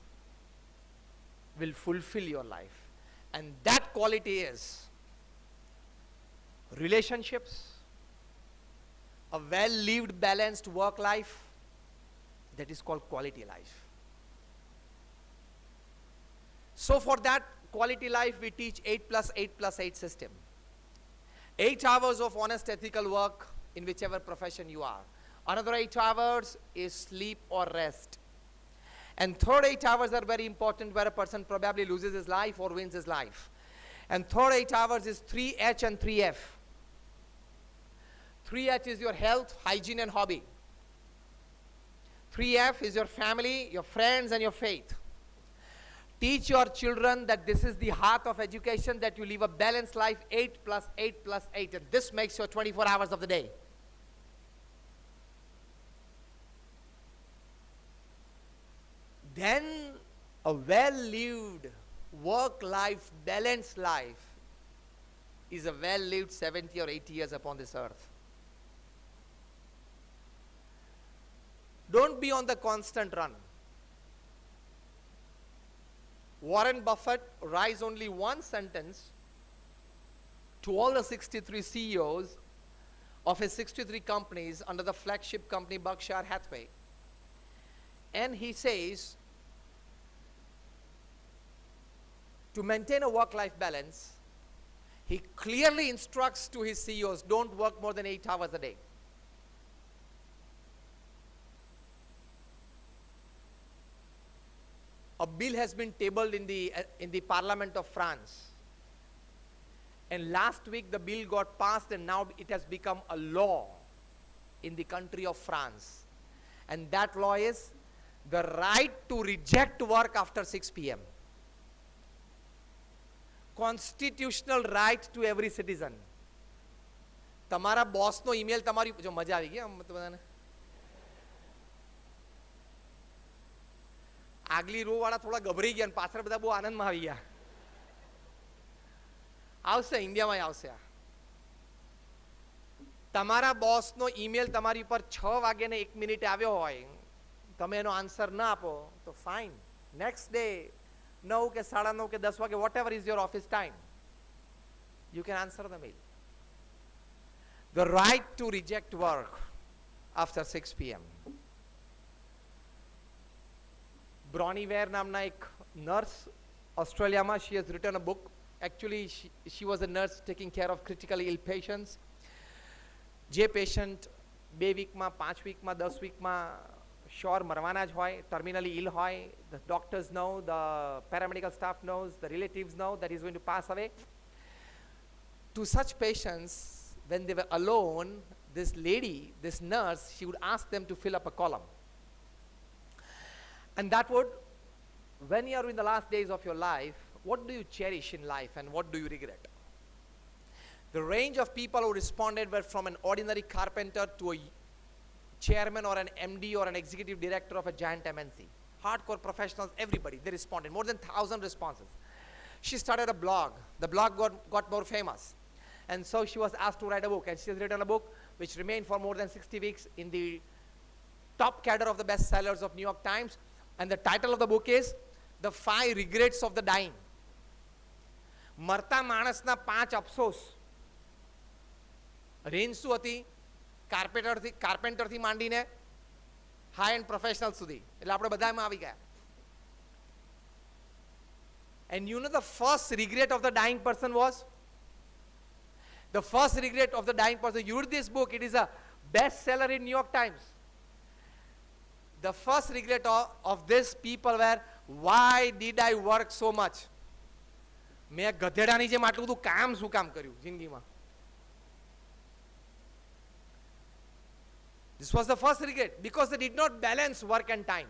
will fulfill your life. And that quality is relationships, a well-lived, balanced work life. That is called quality life. So for that quality life, we teach 8+8+8 system. 8 hours of honest ethical work in whichever profession you are. Another 8 hours is sleep or rest. And third 8 hours are very important, where a person probably loses his life or wins his life. And third 8 hours is 3H and 3F. 3H is your health, hygiene and hobby. 3F is your family, your friends and your faith. Teach your children that this is the heart of education, that you live a balanced life, 8+8+8. And this makes your 24 hours of the day. Then a well-lived, work-life, balanced life is a well-lived 70 or 80 years upon this earth. Don't be on the constant run. Warren Buffett writes only one sentence to all the 63 CEOs of his 63 companies under the flagship company Berkshire Hathaway. And he says, to maintain a work-life balance, he clearly instructs to his CEOs, don't work more than 8 hours a day. A bill has been tabled in the Parliament of France. And last week the bill got passed, and now it has become a law in the country of France. And that law is the right to reject work after 6 p.m. Constitutional right to every citizen. તમારા બોસનો email તમારી જો મજા આવી ગઈ બધાને આગલી row વાળા થોડા ગભરાઈ ગયા, પાછળ બધા બહુ આનંદમાં આવી ગયા. આવશે, ઇન્ડિયામાં આવશે. તમારા બોસનો ઈમેલ તમારી ઉપર 6 વાગ્યાને 1 મિનિટે આવ્યો હોય, તમે એનો આન્સર ના આપો તો ફાઇન. નેક્સ્ટ ડે 9 કે 9:30 કે 10 વાગે, whatever is your office time, you can answer the mail. The right to reject work after 6 p.m. Bronnie Ware નામના એક નર્સ ઓસ્ટ્રેલિયામાં, she has written a book. Actually she was a nurse taking care of critically ill patients. જે patient 2 વીકમાં, 5 વીકમાં, 10 વીકમાં sure મરવાના જ હોય, ટર્મિનલી ઇલ હોય, the doctors know, the paramedical staff knows, the relatives know that he's going to pass away. To such patients, when they were alone, this lady, this nurse, she would ask them to fill up a column. And that would, when you are in the last days of your life, what do you cherish in life and what do you regret? The range of people who responded were from an ordinary carpenter to a chairman or an MD or an executive director of a giant MNC. Hardcore professionals, everybody, they responded. More than 1,000 responses. She started a blog. The blog got more famous. And so she was asked to write a book. And she has written a book which remained for more than 60 weeks in the top cadre of the bestsellers of New York Times. And the title of the book is The 5 Regrets of the Dying. મરતા માણસના 5 અફસોસ. Range શું હતી? કાર્પેન્ટરથી માંડીને high and professional સુધી, એટલે આપણે બધામાં આવી ગયા. And you know the first regret of the dying person was? The first regret of the dying person, you read this book, it is a bestseller in New York Times. The first regret of this people were, why did I work so much? મેં ગધેડાની જેમ આટલું બધું કામ શું કામ કર્યું જિંદગીમાં? This was the first regret, because they did not balance work and time.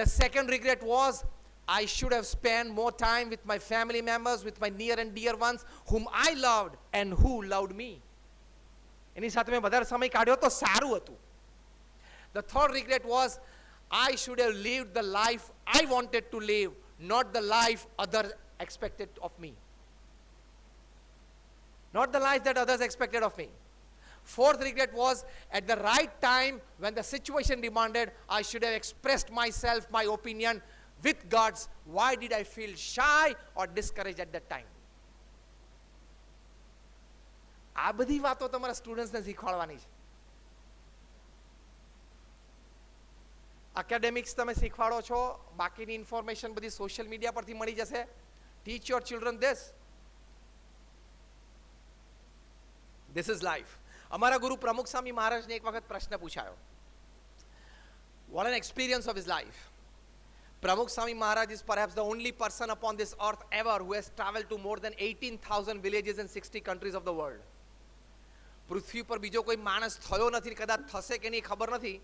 The second regret was, I should have spent more time with my family members, with my near and dear ones whom I loved and who loved me. એની સાથે મેં વધારે સમય કાઢ્યો તો સારું હતું. The third regret was, I should have lived the life I wanted to live, not the life others expected of me. Not the life that others expected of me. Fourth regret was, at the right time, when the situation demanded, I should have expressed myself, my opinion with guts. Why did I feel shy or discouraged at that time? આ બધી વાતો તમારા સ્ટુડન્ટ્સને શીખવાડવાની છે. Academics તમે શીખવાડો છો, બાકીની information બધી social media પરથી મળી જશે. Teach your children this. This is life. અમારા ગુરુ પ્રમુખ સ્વામી મહારાજને એક વખત પ્રશ્ન પૂછાયો, what an experience of his life. Pramukh Swami Maharaj is perhaps the only person upon this earth ever who has traveled to more than 18,000 villages in 60 countries of the world. પૃથ્વી પર બીજો કોઈ માણસ થયો નથી, કદાચ થશે કે નહીં ખબર નથી.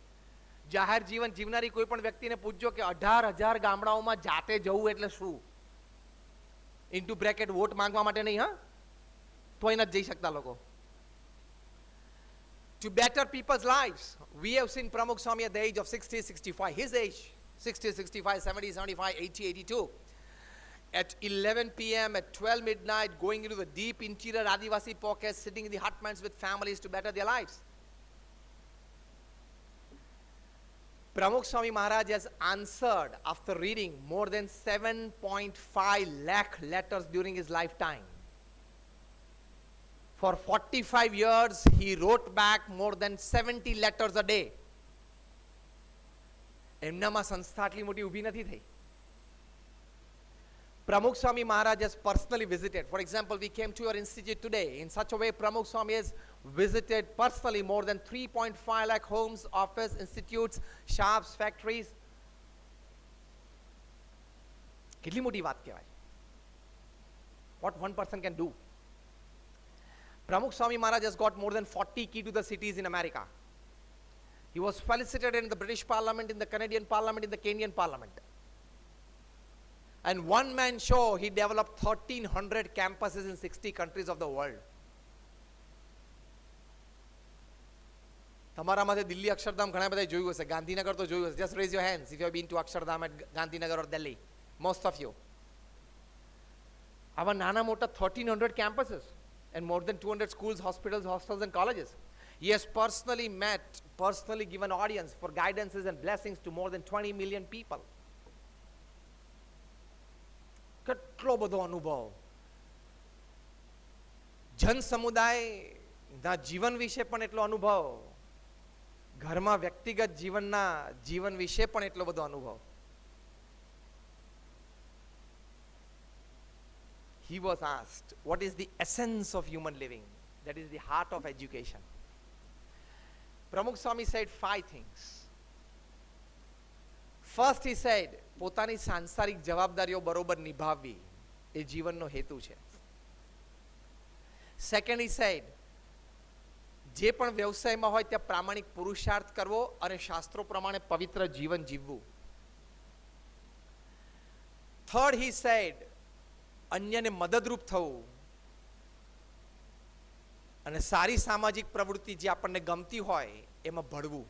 જાહેર જીવન જીવનારી કોઈ પણ વ્યક્તિને પૂછજો કે 18,000 ગામડાઓમાં જાતે જવું એટલે શું? ઇન્ટુ બ્રેકેટ વોટ માંગવા માટે નહીં, હા, તોય નથી જઈ શકતા લોકો. To better people's lives, we have seen Pramukh Swami at the age of 60, 65. His age, 60, 65, 70, 75, 80, 82. At 11 p.m., at 12 midnight, going into the deep interior Adivasi pockets, sitting in the hutments with families to better their lives. Pramukh Swami Maharaj has answered after reading more than 7.5 lakh letters during his lifetime. For 45 years, he wrote back more than 70 letters a day. એમનામાં સંસ્થા આટલી મોટી ઊભી નથી થઈ. Pramukh Swami Maharaj has personally visited. For example, we came to your institute today. In such a way, Pramukh Swami has visited personally more than 3.5 lakh homes, office, institutes, shops, factories. કેટલી મોટી વાત કહેવાય. What one person can do. Pramukh Swami Maharaj has got more than 40 key to the cities in America. He was felicitated in the British Parliament, in the Canadian Parliament, in the Kenyan Parliament. And one man show, he developed 1,300 campuses in 60 countries of the world. તમારામાંથી દિલ્હી અક્ષરધામ ઘણા બધા જોયું હશે, ગાંધીનગર તો જોયું હશે. Just raise your hands if you have been to Akshardham at Gandhinagar or Delhi. Most of you. આવા નાના મોટા 1,300 campuses and more than 200 schools, hospitals, hostels and colleges. He has personally met, personally given audience for guidances and blessings to more than 20 million people. કેટલો બધો અનુભવ. જન સમુદાયના જીવન વિશે પણ એટલો અનુભવ, ઘરમાં વ્યક્તિગત જીવનના જીવન વિશે પણ એટલો બધો અનુભવ. He was asked, what is the essence of human living? That is the heart of education. Pramukh Swami said 5 things. First he said, પોતાની સાંસારિક જવાબદારીઓ બરોબર નિભાવવી એ જીવનનો હેતુ છે. Second he said, જે પણ વ્યવસાયમાં હોય ત્યાં પ્રામાણિક પુરુષાર્થ કરવો અને શાસ્ત્રો પ્રમાણે પવિત્ર જીવન જીવવું. Third he said, અન્યને મદદરૂપ થવું અને સારી સામાજિક પ્રવૃત્તિ જે આપણને ગમતી હોય એમાં ભળવું.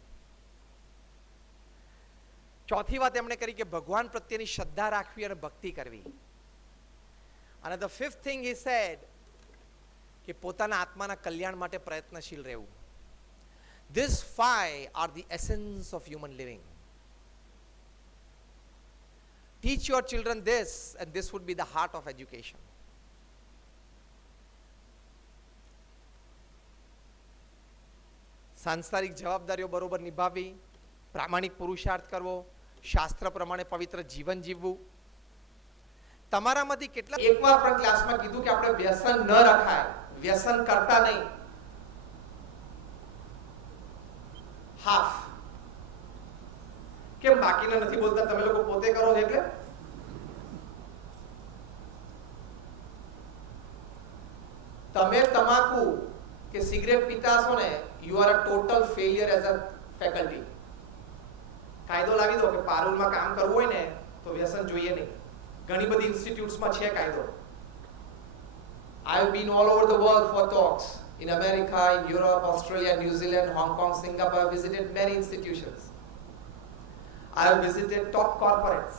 ચોથી વાત એમણે કરી કે ભગવાન પ્રત્યેની શ્રદ્ધા રાખવી અને ભક્તિ કરવી. અને the fifth thing he said કે પોતાના આત્માના કલ્યાણ માટે પ્રયત્નશીલ રહેવું. These 5 are the essence of human living. Teach your children this and this would be the heart of education. સાંસારિક જવાબદારીઓ બરોબર નિભાવવી, પ્રામાણિક પુરુષાર્થ કરવો, શાસ્ત્ર પ્રમાણે પવિત્ર જીવન જીવવું. તમારામાંથી કેટલા એકવાર પણ ક્લાસમાં કીધું કે આપણે વ્યસન ન રખાય, વ્યસન કરતા નહીં? હાફ. કેમ બાકીના નથી બોલતા? તમે લોકો પોતે કરો છો એટલે? તમે તમાકુ કે સિગરેટ પીતા હશો ને, you are a total failure as a faculty. કાયદો લાવી દો કે પારુલમાં કામ કરવું હોય ને તો વ્યસન જોઈએ નહીં. ઘણી બધી ઇન્સ્ટિટ્યૂટ્સમાં છે કાયદો. I have been all over the world for talks. In America, in Europe, Australia, New Zealand, Hong Kong, Singapore. I have visited many institutions. I have visited top corporates.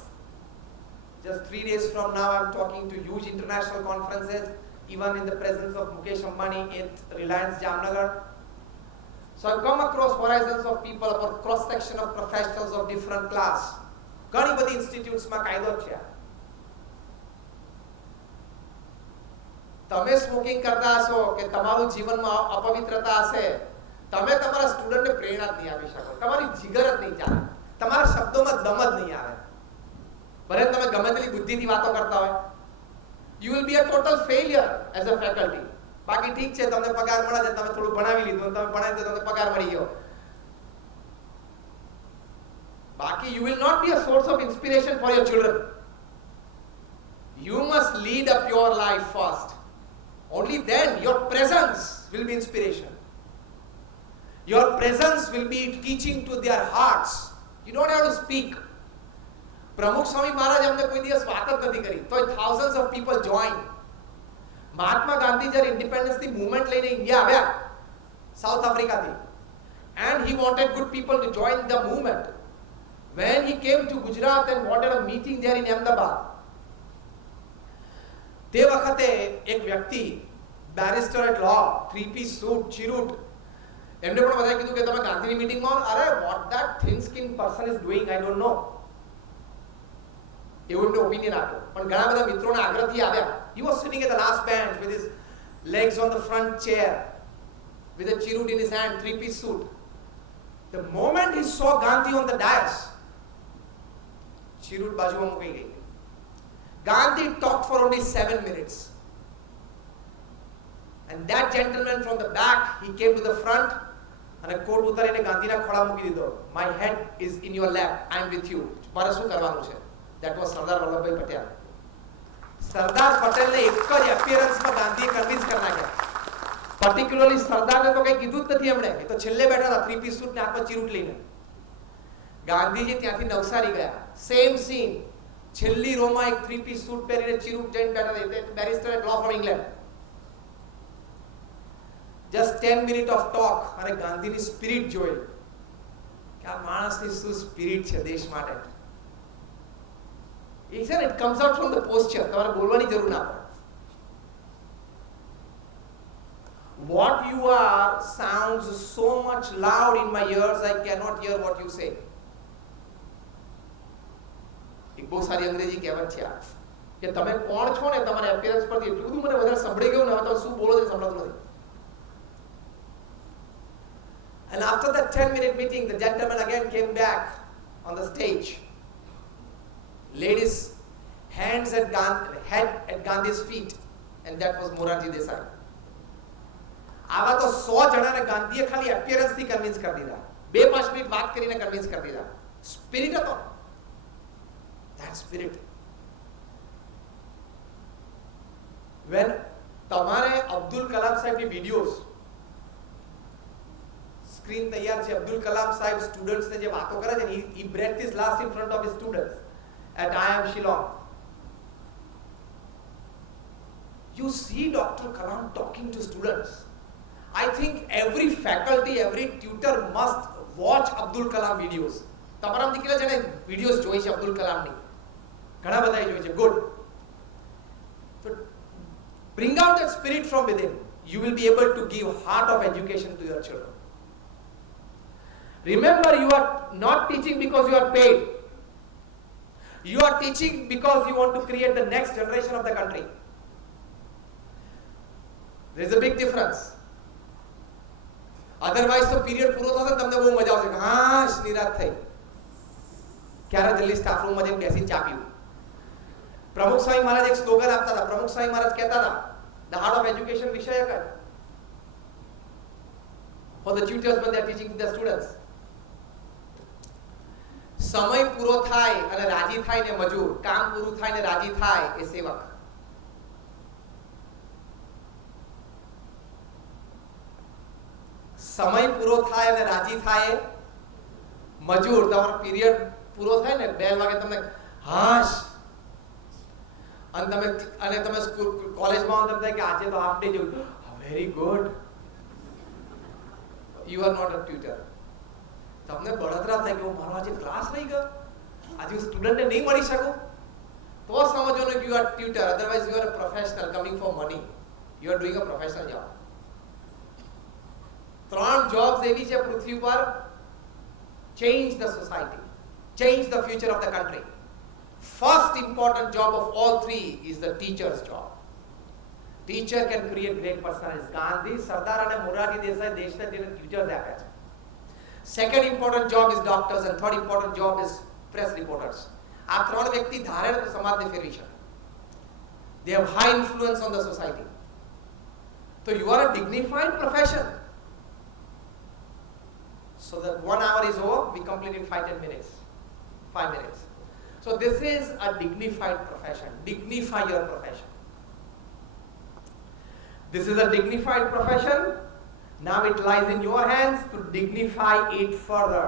Just 3 days from now, I am talking to huge international conferences, even in the presence of Mukesh Ambani at Reliance Jamnagar. So I've come across horizons of people, or cross section of professionals of different class. ઘણી બધી ઇન્સ્ટિટ્યૂટ્સમાં કાયદો છે. તમે smoking કરતા હશો કે તમારું જીવનમાં અપવિત્રતા હશે, તમે તમારા સ્ટુડન્ટને પ્રેરણા જ નહીં આપી શકો, તમારી જીગર જ નહીં ચાલે, તમારા શબ્દોમાં દમ જ નહીં આવે. ભલે તમે ગમે તેટલી બુદ્ધિથી વાતો કરતા હોય, you will be a total failure as a faculty. બાકી ઠીક છે, તમને પગાર મળે છે, તમે થોડું ભણાવી લીધું, તમે ભણાવી દો, તમને પગાર મળી ગયો. બાકી you will not be a source of inspiration for your children. You must lead a pure life first. Only then your presence will be inspiration. Your presence will be teaching to their hearts. You don't have to speak. પ્રમુખ સ્વામી મહારાજ અમને કોઈ દિવસ વાત જ નથી કરી, તો thousands of people joined. Mahatma Gandhi જ્યારે ઇન્ડિપેન્ડન્સની મૂવમેન્ટ લઈને ઇન્ડિયા આવ્યા south આફ્રિકાથી, and he wanted good people to join the movement. When he came to Gujarat and wanted a meeting there in Ahmedabad, તે વખતે એક વ્યક્તિ barrister at law, 3-piece suit, cheroot, એમને પણ બધાએ કીધું કે તમે ગાંધીની મીટિંગમાં, અરે what that thin skin person is doing I don't know, એવું એમને ઓપિનિયન આપ્યો. પણ ઘણા બધા મિત્રોના આગ્રહથી આવ્યા. He was sitting at the last bench with his legs on the front chair with a chirut in his hand, 3-piece suit. The moment he saw Gandhi on the dais, chirut બાજુમાં મૂકી ગઈ. Gandhi talked for only 7 minutes. And that gentleman from the back, he came to the front અને કોટ ઉતારીને ગાંધીના ખોળા મૂકી દીધો. My head is in your lap, I am with you. મારે શું કરવાનું છે? That was Sardar Vallabhbhai Patel. સરદાર પટેલને એક જ એપિયરન્સમાં ગાંધીએ કન્વિન્સ કરી નાખ્યા. પર્ટિક્યુલરલી સરદારને તો કંઈ કીધું જ નથી એમણે, એ તો છેલ્લે બેઠા હતા 3-piece suit ને હાથમાં ચીરૂટ લઈને. ગાંધીજી ત્યાંથી નવસારી ગયા, સેમ સીન, છેલ્લી રોમાં એક 3-piece suit પહેરીને ચીરૂટ જઈને બેઠા હતા, barrister at law from England. Just 10 minutes of talk અને ગાંધીની સ્પિરિટ જોઈ કે આ માણસની શું સ્પિરિટ છે દેશ માટે. It comes out from the posture. તમારે બોલવાની જરૂર ના પડે. What you are sounds so much loud in my ears I cannot hear what you say. એક બહુ સારી અંગ્રેજી કહેવત છે આ કે તમે કોણ છો ને તમારા એપિયરન્સ પરથી એટલું બધું મને વધારે સંભળાઈ ગયું ને, હવે તમે શું બોલો તે સંભળાતું નથી. And after that 10-minute meeting, the gentleman again came back on the stage, laid his hands at head at Gandhi's feet, and that was Morarji Desai. આવા તો 100 જણાને ગાંધીએ ખાલી એપિયરન્સથી કન્વિન્સ કરી દીધા, 2-5 મિનિટ વાત કરીને કન્વિન્સ કરી દીધા. સ્પિરિટ હતો, that spirit. When તમારે અબ્દુલ કલામ સાહેબની વિડિયોઝ સ્ક્રીન તૈયાર છે, અબ્દુલ કલામ સાહેબ સ્ટુડન્ટ્સને જે વાતો કરે છે, he breathed his last in front of his students at IIM Shillong. You see Dr. Kalam talking to students. I think every faculty, every tutor must watch Abdul Kalam videos. તમારામાંથી કેટલા જણે વિડિયોઝ જોઈ છે અબ્દુલ કલામની? ઘણા બધાએ જોઈ છે. Good. So bring out that spirit from within. You will be able to give heart of education to your children. Remember, you are not teaching because you are paid. You are teaching because you want to create the next generation of the country. There is a big difference. Otherwise, the period પૂરો થશે તમને બહુ મજા આવશે, હાશ નિરાશ થઈ, ક્યારે જલ્દી સ્ટાફ રૂમમાં જઈને બેસીને ચા પીવું. પ્રમુખ સ્વામી મહારાજ એક સ્લોગન આપતા હતા. પ્રમુખ સ્વામી મહારાજ કહેતા હતા, the heart of education વિષયક for the tutors when they are teaching to their students. સમય પૂરો થાય અને રાજી થાય ને મજૂર, કામ પૂરું થાય ને રાજી થાય એ સેવક. સમય પૂરો થાય અને રાજી થાય મજૂર. તમારો પીરિયડ પૂરો થાય ને, બેલ વાગે તમને હાશ, અને તમે સ્કૂલ કોલેજમાં આવો તમને કે આજે તો હાફ ડે જેવું, very good, you are not a tutor. તમને બળતરા થાય કે મારો આજે ક્લાસ નહીં ગયો, આજે હું સ્ટુડન્ટને નહીં મળી શકું, તો સમજવાનું કે you are tutor. Otherwise you are a professional coming for money. You are doing a professional job. ત્રણ jobs એવી છે પૃથ્વી પર, change the society, change the future of the country. First important job of all three is the teacher's job. Teacher can create great personalities. Gandhi, Sardar અને મોરારજી દેસાઈ દેશના teachers આપ્યા છે. Second important job is doctors and third important job is press reporters. આ ત્રણ વ્યક્તિ ધારે તો સમાજને ફેરવી શકે. They have high influence on the society. So you are a dignified profession. So that 1 hour is over, we complete in 5-10 minutes. 5 minutes. So this is a dignified profession. Dignify your profession. This is a dignified profession. Now it lies in your hands to dignify it further.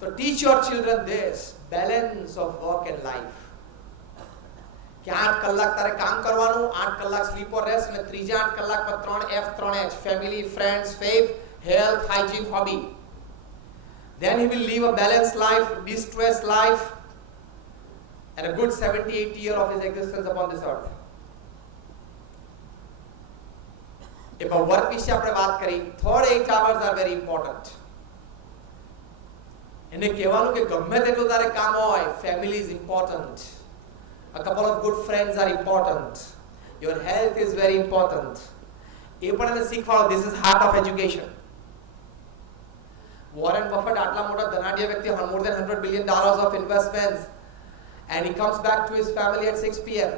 So teach your children this balance of work and life. કે 8 કલાક તારે કામ કરવાનું, 8 કલાક slip ઓર rest અને ત્રીજા 8 કલાકમાં 3 F 3 H family, friends, faith, health, hygiene, hobby. Then he will live a balanced life, distressed life and a good 70-80 years of his existence upon this earth. If a work વિશે આપણે વાત કરી, third 8 hours are very important. એને કહેવાનું કે ગમે તેટલું તારે કામ હોય, family is important. A couple of good friends are important. Your health is very important. એ પણ એને શીખવાડો. This is heart of education. Warren Buffett આટલા મોટા ધનાઢ્ય વ્યક્તિ, more than $100 billion of investments, and he comes back to his family at 6 p.m.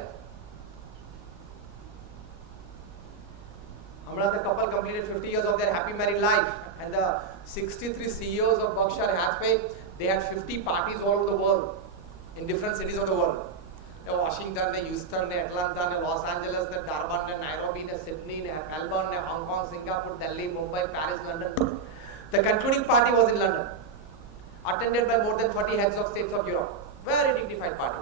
Hamra the couple completed 50 years of their happy married life, and the 63 CEOs of Berkshire Hathaway, they had 50 parties all over the world, in different cities of the world. Washington, Houston, Atlanta, Los Angeles, Durban, Nairobi, Sydney, Melbourne, Hong Kong, Singapore, Delhi, Mumbai, Paris, London. The concluding party was in London, attended by more than 40 heads of states of Europe. Very dignified party.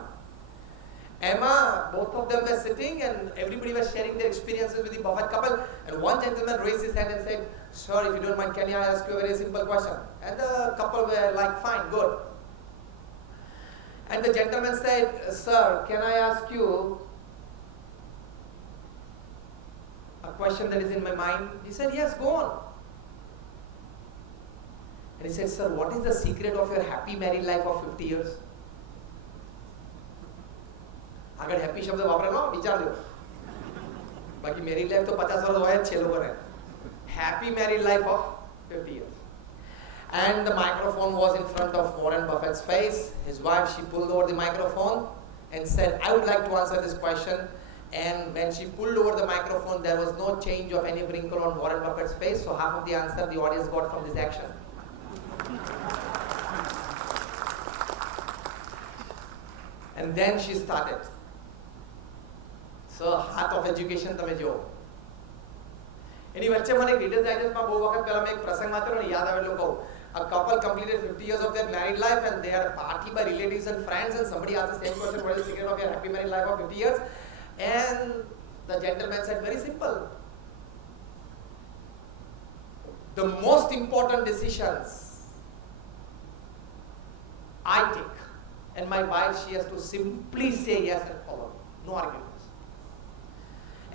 Emma, both of them were sitting and everybody was sharing their experiences with the Buffett couple. And one gentleman raised his hand and said, "Sir, if you don't mind, can I ask you a very simple question?" And the couple were like, "Fine, good." And the gentleman said, "Sir, can I ask you a question that is in my mind?" He said, "Yes, go on." And he said, "Sir, what is the secret of your happy married life of 50 years?" આગળ happy શબ્દ વાપરેલો વિચારજો. બાકી married life તો 50 વર્ષ હોય જ છે લોકોને. Happy married life of 50 years. And the microphone was in front of Warren Buffett's face. His wife, she pulled over the microphone and said, "I would like to answer this question." And when she pulled over the microphone, there was no change of any wrinkle on Warren Buffett's face. So half of the answer the audience got from this action. And then she started. So heart of education તમે જો. એની વચ્ચે મને readers ડાયજેસ્ટમાં બહુ વખત પહેલા મેં એક પ્રસંગ વાંચેલો ને યાદ આવેલો કહું. A couple completed 50 years of their married life and they had a party by relatives and friends, and somebody asked the same question, "What is the secret of your happy married life of 50 years?" And the gentleman said, "Very simple. The most important decisions I take, and my wife, she has to simply say yes and follow, no arguments.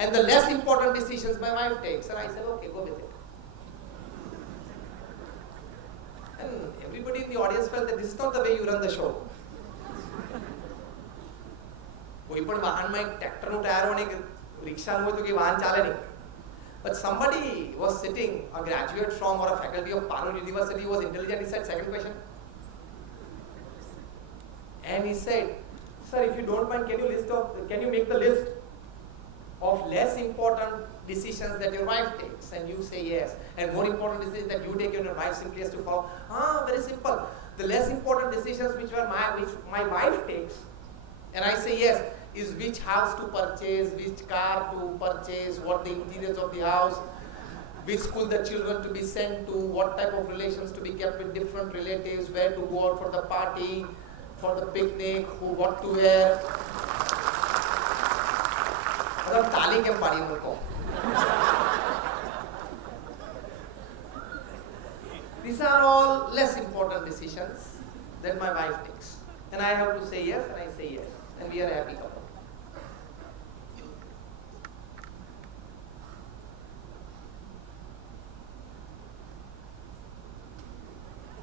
And the less important decisions my wife takes." And I said, "Okay, go with it." And everybody in the audience felt that this is not the way you run the show. કોઈ પણ વાહનમાં એક ટ્રેક્ટરનું tyre હોય ને રિક્ષાનું હોય તો કે વાહન ચાલે નહીં. But somebody was sitting, a graduate from or a faculty of Parul University, was intelligent. He said, "Second question." And he said, "Sir, if you don't mind, can you make the list of less important decisions that your wife takes?" And you say yes. And more important decisions that you take and your wife simply has to follow. Very simple. The less important decisions which my wife takes, and I say yes, is which house to purchase, which car to purchase, what the interiors of the house, which school the children to be sent to, what type of relations to be kept with different relatives, where to go out for the party, for the picnic, what to wear. તાલી કેમ પાડી મૂકો? These are all less important decisions that my wife takes. And I have to say yes, and I say yes. And we are a happy couple.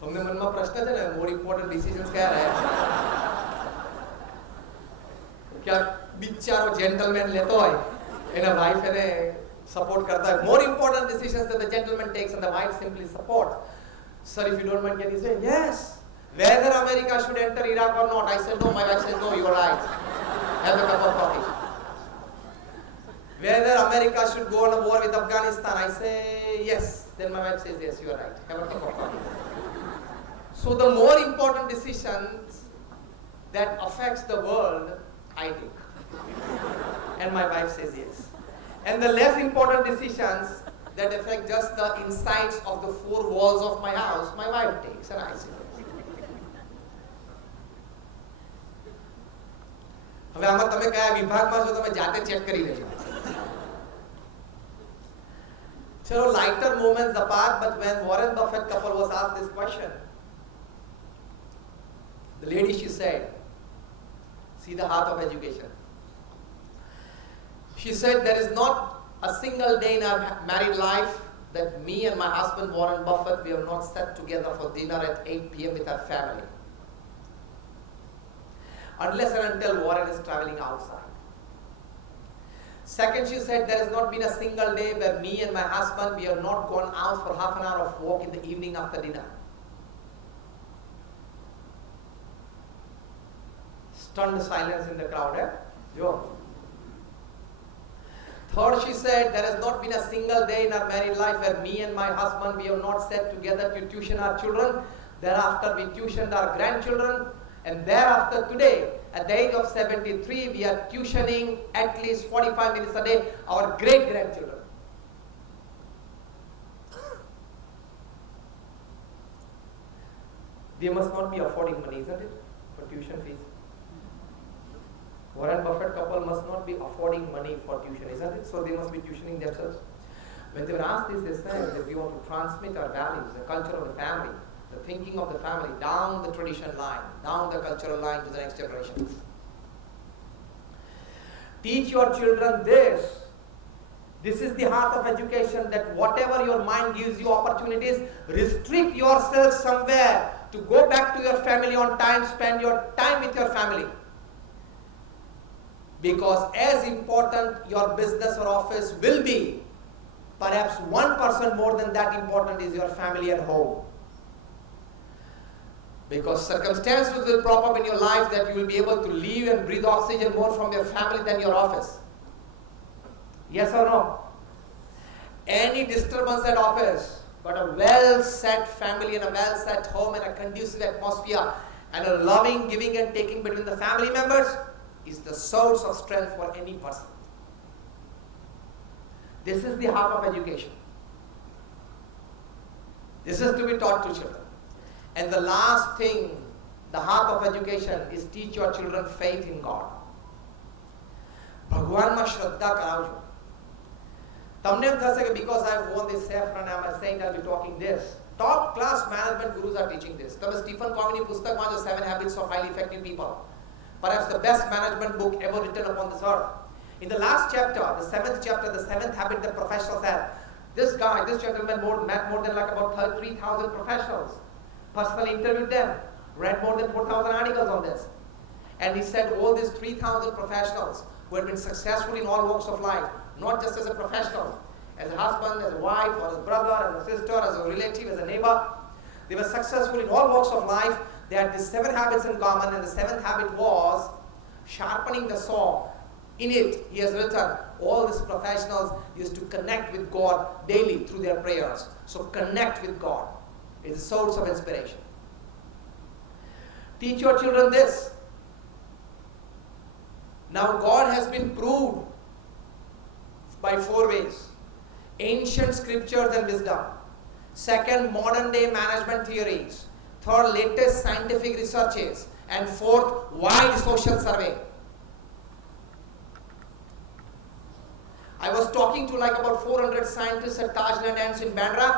તમને મનમાં પ્રશ્ન છે ને more important decisions કયા રહ્યા કે બિચારો જેન્ટલમેન લેતો હોય એના વાઇફ એને સપોર્ટ કરતા હોય. More important decisions that the gentleman takes and the wife simply supports. Sir, if you don't mind, can you say yes? Whether America should enter Iraq or not? I said no. My wife says no. You're right. Have a cup of coffee. Whether America should go on a war with Afghanistan? I say yes. Then my wife says yes. You're right. Have a cup of coffee. So the more important decisions that affects the world, I take. And my wife says yes. And the less important decisions that affect just the insides of the four walls of my house, my wife takes and I say yes. હવે આમાં તમે કયા વિભાગમાં છો તમે જાતે check કરી લેજો. ચલો, lighter moments apart, but when Warren Buffett couple was asked this question, the lady, she said, see the heart of education. She said, there is not a single day in our married life that me and my husband Warren Buffett, we have not sat together for dinner at 8 p.m. with our family. Unless and until Warren is traveling outside. Second, she said, there has not been a single day where me and my husband, we have not gone out for half an hour of walk in the evening after dinner. Stunned silence in the crowd, eh? Yo. Third, she said, there has not been a single day in our married life where me and my husband, we have not sat together to tuition our children. Thereafter, we tuitioned our grandchildren. And thereafter, today, at the age of 73, we are tuitioning at least 45 minutes a day our great-grandchildren. They must not be affording money, isn't it, for tuition fees? Warren Buffett couple must not be affording money for tuition, isn't it? So they must be tuitioning themselves. When they were asked this, they said that we want to transmit our values, the culture of the family, the thinking of the family, down the tradition line, down the cultural line to the next generation. Teach your children this. This is the heart of education, that whatever your mind gives you opportunities, restrict yourself somewhere to go back to your family on time, spend your time with your family. Because as important your business or office will be, perhaps 1% more than that important is your family at home. Because circumstances will crop up in your life that you will be able to live and breathe oxygen more from your family than your office. Yes or no? Any disturbance at office, but a well-set family and a well-set home and a conducive atmosphere and a loving, giving and taking between the family members is the source of strength for any person. This is the heart of education. This is to be taught to children. And the last thing, the heart of education, is teach your children faith in God. ભગવાનમાં શ્રદ્ધા કરાવજો. તમને એમ થશે કે because I won this saffron, I'm a saint, I'll be talking this. Top class management gurus are teaching this. તમે Stephen કોવીની પુસ્તક વાંચો, 7 Habits of Highly Effective People. Perhaps the best management book ever written upon this earth. In the last chapter, the 7th chapter, the 7th habit that professionals have, this guy, this gentleman met more than like about 3,000 professionals. Personally interviewed them, read more than 4,000 articles on this. And he said all these 3,000 professionals who had been successful in all walks of life, not just as a professional, as a husband, as a wife, or as a brother, as a sister, as a relative, as a neighbor, they were successful in all walks of life. They had these 7 habits in common, and the 7th habit was sharpening the saw. In it, he has written, all these professionals used to connect with God daily through their prayers. So connect with God. It's a source of inspiration. Teach your children this. Now God has been proved by 4 ways. Ancient scriptures and wisdom. Second, modern day management theories. Third, latest scientific researches. And fourth, wide social survey. I was talking to like about 400 scientists at Tajland Ants in Bandra.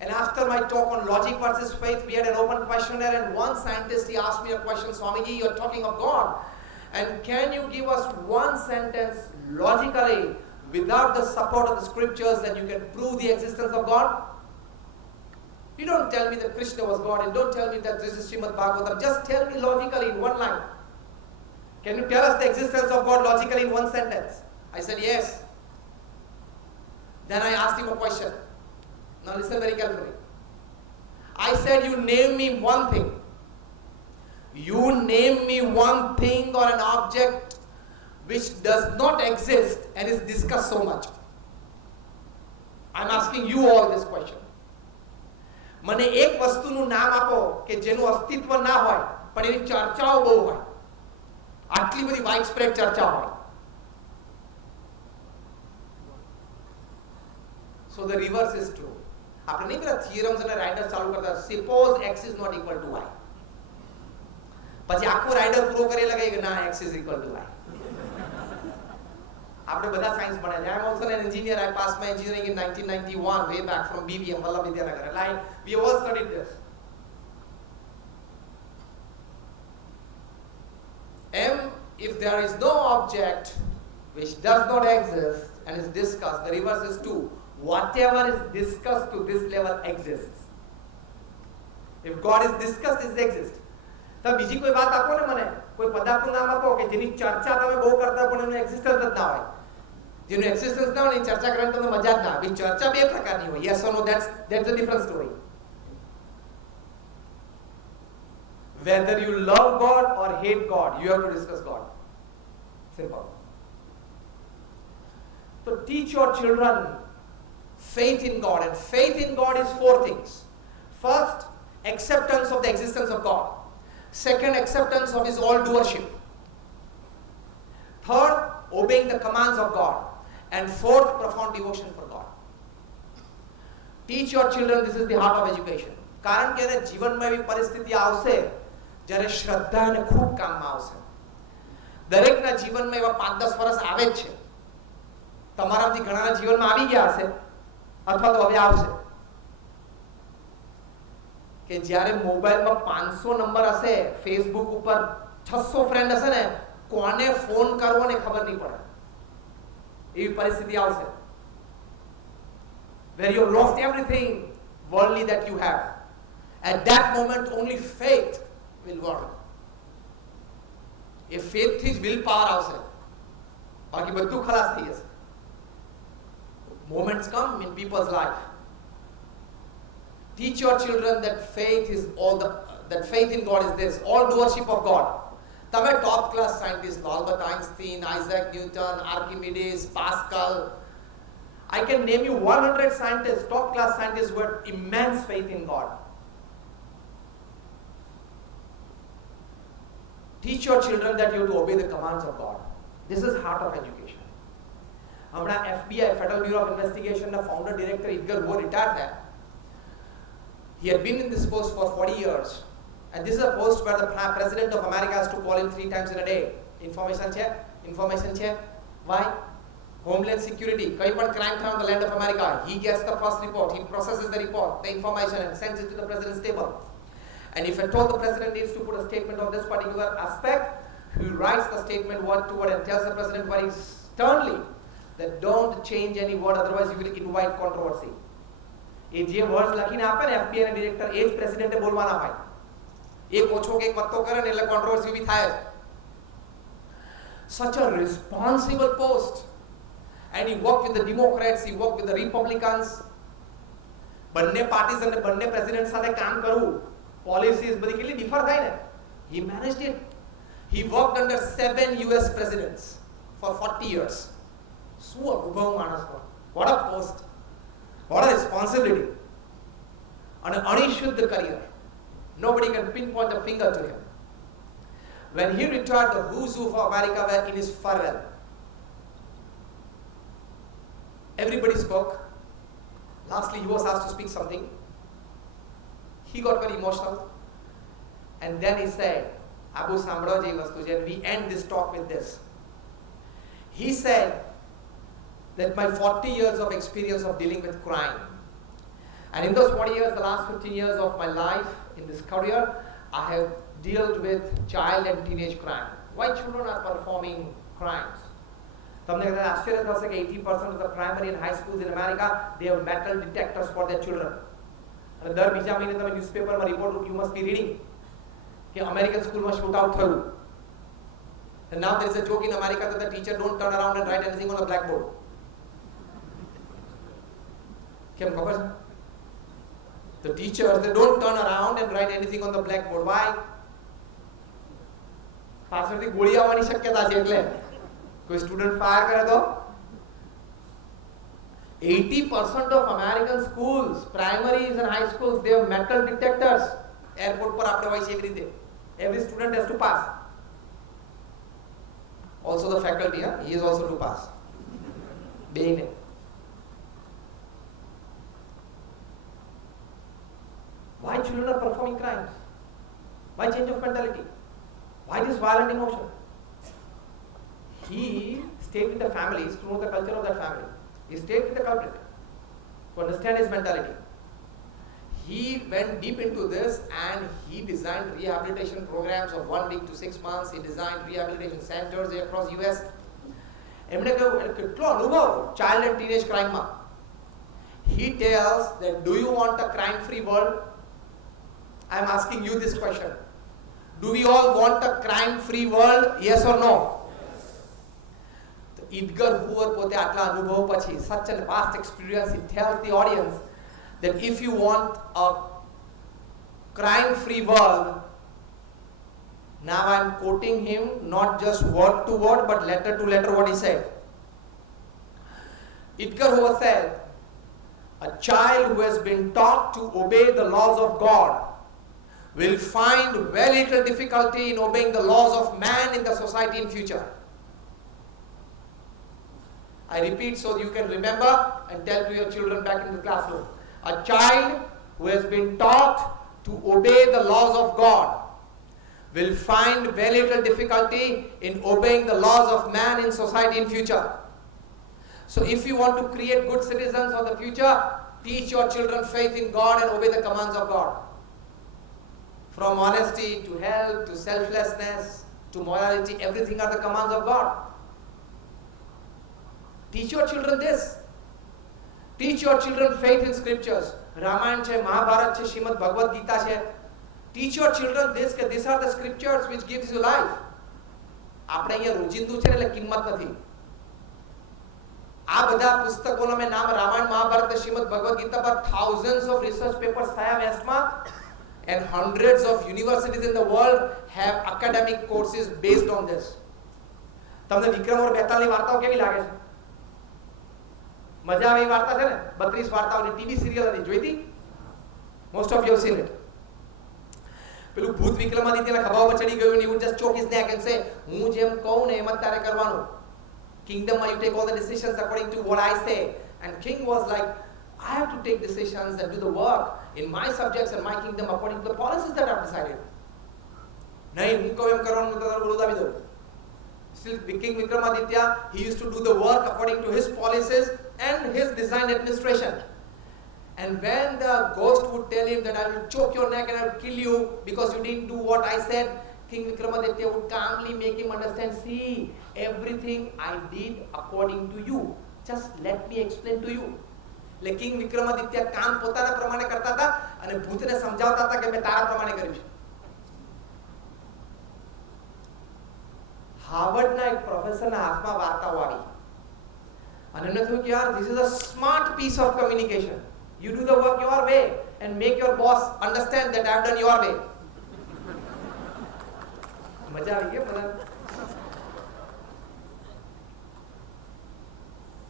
And after my talk on logic versus faith, we had an open questionnaire, and one scientist, he asked me a question, Swamiji, you're talking of God. And can you give us one sentence logically, without the support of the scriptures, that you can prove the existence of God? You don't tell me that Krishna was God, and don't tell me that this is Srimad Bhagavatam. Just tell me logically in one line. Can you tell us the existence of God logically in one sentence? I said, yes. Then I asked him a question. Now listen very carefully. I said, you name me one thing. You name me one thing or an object which does not exist and is discussed so much. I'm asking you all this question. મને એક વસ્તુનું નામ આપો કે જેનું અસ્તિત્વ ના હોય પણ એની ચર્ચાઓ બહુ હોય. આટલી બધી વાઇડ સ્પ્રેડ ચર્ચા હોય. So the reverse is true. આપણે નહીં પેલા થિયરમ્સ અને રાઇડર ચાલુ કરતા. Suppose x is not equal to y. પછી આખું રાઇડર પૂરો કરી લગાય કે ના x is equal to y. આપણે બધા સાયન્સ ભણ્યા. I am also an engineer. I passed my engineering in 1991 way back from BVM Vallabh Vidyanagar. We all studied this. M, if there is no object which does not exist and is discussed, the reverse is true. Whatever is discussed to this level exists. If God is discussed, it exists. તો બીજી કોઈ વાત આપો ને મને, કોઈ પદાર્થનું નામ આપો કે જેની ચર્ચા તમે બહુ કરતા પણ એનું એક્ઝિસ્ટન્સ જ ના હોય. જેનું એક્ઝિસ્ટન્સ ના હોય એની ચર્ચા કરવાની તમને મજા જ ના આવે. ચર્ચા બે પ્રકારની હોય. Yes or no, that's a different story. Whether you love God or hate God, you have to discuss God. Simple. So teach your children faith in God, and faith in God is four things. First, acceptance of the existence of God. Second, acceptance of His all-doership. Third, obeying the commands of God. And fourth, profound devotion for God. Teach your children, this is the heart of education. કારણ કે એને જીવનમાં એવી પરિસ્થિતિ આવશે જ્યારે શ્રદ્ધા એને ખૂબ કામમાં આવશે. દરેકના જીવનમાં એવા 5-10 વર્ષ આવે જ છે. તમારામાંથી ઘણાના જીવનમાં આવી ગયા હશે અથવા તો હવે આવશે કે જ્યારે મોબાઈલમાં 500 નંબર હશે, ફેસબુક ઉપર 600 ફ્રેન્ડ હશે ને, કોને ફોન કરવો ને ખબર નહીં પડે. એવી પરિસ્થિતિ આવશે where you have lost everything worldly that you have. At that moment only faith will work. If faith is willpower આવશે, બાકી બધું ખલાસ થઈ જશે. Moments come in people's life. Teach your children that faith in God is this, all doership of God. તમે top class scientists, Albert Einstein, Isaac Newton, Archimedes, Pascal. I can name you 100 scientists, top class scientists who had immense faith in God. Teach your children that you have to obey the commands of God. This is heart of education. હમણાં FBI, Federal Bureau of Investigation ના founder director Edgar Hoover retired there. He had been in this post for 40 years. And this is a post where the President of America has to call in 3 times in a day. Information check. Why? Homeland Security. Koi pan crime tha on the land of America. He gets the first report. He processes the report, the information, and sends it to the President's table. And if at all the President needs to put a statement on this particular aspect, he writes the statement word to word and tells the President very sternly that don't change any word, otherwise you will invite controversy. એ જે words લખીને આપે ને FBI ના director, એ જ પ્રેસિડેન્ટે બોલવાના હોય. એક ઓછો કે એક વધતો કરે ને એટલે કોન્ટ્રોવર્સી ઊભી થાય. Such a responsible post. And he worked with the Democrats, he worked with the Republicans. બંને પાર્ટીઝ અને બંને પ્રેસિડેન્ટ સાથે કામ કરવું, પોલિસીઝ બધી કેટલી ડિફર થાય ને. He managed it. He worked under 7 US presidents for 40 years. શું અનુભવ માણસનો. What a post. What a responsibility. And an unishuddh career. Nobody can pinpoint a finger to him. When he retired, the who's who of America were in his farewell. Everybody spoke. Lastly, he was asked to speak something. He got very emotional. And then he said, Abu Sambro ji vastu je, we end this talk with this. He said that my 40 years of experience of dealing with crime, and in those 40 years, the last 15 years of my life in this career, I have dealt with child and teenage crime. Why children are performing crimes? તમને કદાચ આશ્ચર્ય થશે કે 80% of the primary and high schools in America, they have metal detectors for their children. અને દર બીજા મહિને તમે ન્યૂઝપેપરમાં report you must be reading કે અમેરિકન સ્કૂલમાં શૂટ આઉટ થયું. And now there is a joke in America that the teacher don't turn around and write anything on the blackboard. કેમ ખબર છે? The teachers, they don't turn around and write anything on the blackboard. Why? પાછળથી ગોળી આવવાની શક્યતા છે એટલે કોઈ સ્ટુડન્ટ ફાયર કરે તો 80% of American schools, primaries and high schools, they have metal detectors. Airport પર આપણે હોય છે એવી રીતે. Every student has to pass. Also the faculty, he is also to pass. બેને. Why children are performing crimes? Why change of mentality? Why this violent emotion? He stayed with the families to know the culture of that family. He stayed with the culprit to understand his mentality. He went deep into this and he designed rehabilitation programs of 1 week to 6 months. He designed rehabilitation centers across US. એમણે કેટલો અનુભવ child and teenage crime માં. He tells that do you want a crime free world? I am asking you this question. Do we all want a crime free world? Yes or no? Edgar Hoover પોતે આટલા અનુભવ પછી such a vast experience, he tells the audience that if you want a crime free world, now I am quoting him, not just word to word but letter to letter what he said. Edgar Hoover said, a child who has been taught to obey the laws of God will find very little difficulty in obeying the laws of man in the society in future. I repeat so you can remember and tell to your children back in the classroom. A child who has been taught to obey the laws of God will find very little difficulty in obeying the laws of man in society in future. So if you want to create good citizens of the future, teach your children faith in God and obey the commands of God. From honesty to help to selflessness to morality, everything are the commands of God. Teach your children this. Teach your children faith in scriptures. Ramayana છે, Mahabharata છે, Srimad Bhagavad Gita છે. Teach your children this, that these are the scriptures which gives you life. આપણે અહીંયા રોજિંદુ છે એટલે કિંમત નથી. આ બધા પુસ્તકોના મેં નામ રામાયણ મહાભારત શ્રીમદ ભગવદ ગીતા પર thousands of research papers થયા વેસ્ટમાં and hundreds of universities in the world have academic courses based on this. તમને વિક્રમ ઓર બેતાલની વાર્તાઓ કેવી લાગે છે? મજા આવે એ વાર્તા છે ને? 32 વાર્તાઓની ટીવી સિરિયલ હતી, જોઈ હતી? Most of you have seen it. પેલું ભૂત વિક્રમાદિત્યના ખભા પર ચડી ગયું, he would just choke his neck and say, હું જેમ કહું ને એમ જ તારે કરવાનું. Kingdom, you take all the decisions according to what I say. And king was like, I have to take decisions and do the work in my subjects and my kingdom according to the policies that I've decided. નહીં, હું કહું એમ કરવાનું, હું તારું બોલાવી દઉં. Still, King Vikramaditya, he used to do the work according to his policies and his design administration. And when the ghost would tell him that I will choke your neck and I will kill you because you didn't do what I said, King Vikramaditya would calmly make him understand, see, everything I did according to you. Just let me explain to you. એટલે king Vikramaditya કામ પોતાના પ્રમાણે કરતા હતા અને ભૂતને સમજાવતા હતા કે મેં તારા પ્રમાણે કર્યું છે. હાર્વર્ડના એક પ્રોફેસરના હાથમાં વાર્તાઓ આવી અને એમને થયું કે યાર this is a smart piece of communication. You do the work your way and make your boss understand that I have done your way. મજા આવી ગઈ બધા?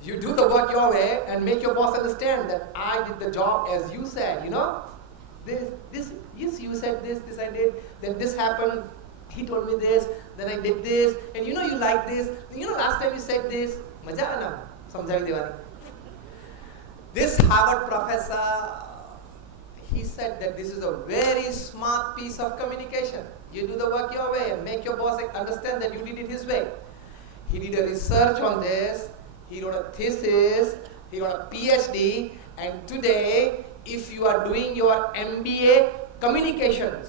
You do the work your way and make your boss understand that I did the job as you said, you know? This, yes, you said this I did, then this happened, he told me this, then I did this, and you know you like this, you know last time you said this. મજા આવે ને સમજાવી દેવાની. This Harvard professor, he said that this is a very smart piece of communication. You do the work your way and make your boss understand that you did it his way. He did a research on this. He wrote a thesis, he wrote a PhD, and today, if you are doing your MBA communications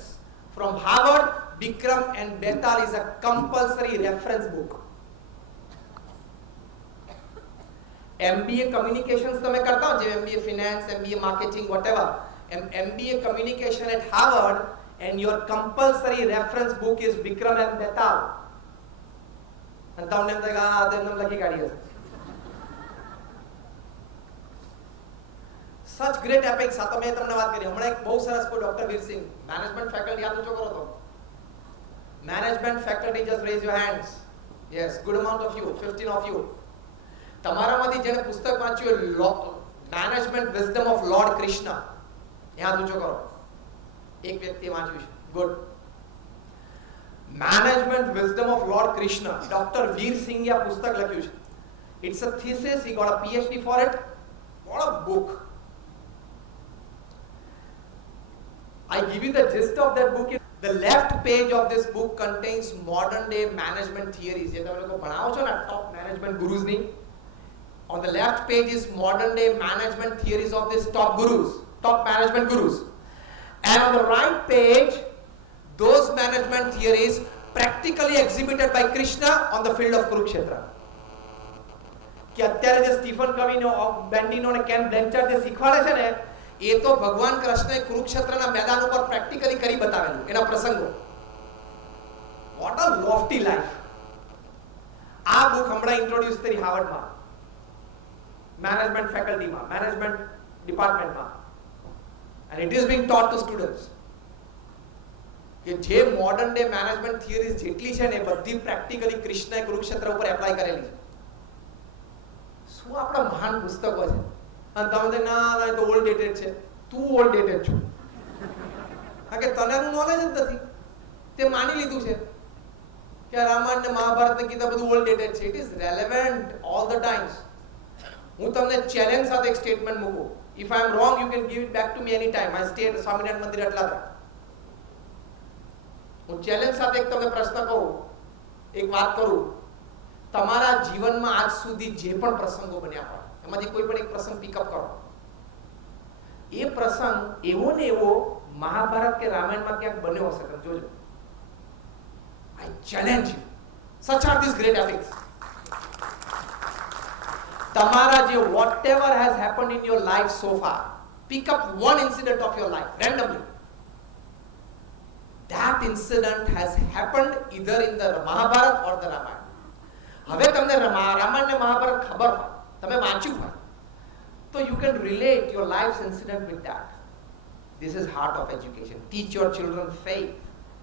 from Harvard, Bikram and Betal is a compulsory reference book. MBA communications તમે કરતા હો, જે MBA finance, MBA marketing, whatever, MBA Communication at Harvard, and your compulsory reference book is Vikram and Betal. And તમને એમ થાય કે આ તેમ લખી કાઢી હશે. Such great epics. આ તો મેં તમને વાત કરી. હમણાં એક બહુ સરસ કોઈ ડોક્ટર વીરસિંહ, મેનેજમેન્ટ ફેકલ્ટી યાદ ઊંચો કરો તો. Management faculty, just raise your hands. Yes, good amount of you, 15 of you. તમારામાંથી જેણે પુસ્તક વાંચ્યું management wisdom of Lord Krishna, યાદ ઊંચો કરો. એક વ્યક્તિએ વાંચ્યું છે. Good. Management wisdom of Lord Krishna, doctor વીરસિંહે આ પુસ્તક લખ્યું છે. It's a thesis. He got a PhD for it. What a book. I give you the gist of that book. The left page of this book contains modern day management theories. જે તમે લોકો ભણાવો છો ને top management gurus ની, on the left page is modern day management theories of these top management gurus, and on the right page those management theories practically exhibited by Krishna on the field of Kurukshetra. કે અત્યારે જે Stephen કવીનો, બેન્ડિનો ને can બ્લેન્ચર જે શીખવાડે છે ને, એ તો ભગવાન કૃષ્ણએ કુરુક્ષેત્રના મેદાન ઉપર પ્રેક્ટિકલી કરી બતાવેલું, એના પ્રસંગો. What a lofty life. આ બુક હમણાં ઇન્ટ્રોડ્યુસ કરી હાર્વર્ડમાં, મેનેજમેન્ટ ફેકલ્ટીમાં, મેનેજમેન્ટ ડિપાર્ટમેન્ટમાં, and it is being taught to students. કે જે મોડર્ન ડે મેનેજમેન્ટ થિયરીઝ જેટલી છે ને, બધી પ્રેક્ટિકલી કૃષ્ણએ કુરુક્ષેત્ર ઉપર એપ્લાય કરેલી છે. શું આપણા મહાન પુસ્તકો છે. અને તમે ના તો ઓલ્ડ ડેટેડ છે. તું ઓલ્ડ ડેટેડ છો, કારણ કે તને એનું નોલેજ જ નથી. તે માની લીધું છે કે રામાયણ ને મહાભારત ને ગીતા બધું ઓલ્ડ ડેટેડ છે. It is relevant all the times. હું તમને ચેલેન્જ સાથે એક સ્ટેટમેન્ટ મૂકું. If I am wrong, you can give it back to me any time. I stay at Swaminarayan Mandir Atladara. હું ચેલેન્જ સાથે એક તમને પ્રશ્ન કહું, એક વાત કરું. તમારા જીવનમાં આજ સુધી જે પણ પ્રસંગો બન્યા હોય, એમાંથી કોઈ પણ એક પ્રસંગ પિકઅપ કરો. એ પ્રસંગ એવો ને એવો મહાભારત કે રામાયણમાં ક્યાંક બન્યો હશે. તમે જોજો. I challenge you. Such are these great epics. તમારા જે whatever has happened in your life so far, pick up one incident of your life randomly. That incident has happened either in the Mahabharata or the Ramayana. હવે તમને રામાયણ ને મહાભારત ખબર હોય, તમે વાંચ્યું હોય, તો you can relate your life's incident with that. This is heart of education. Teach your children faith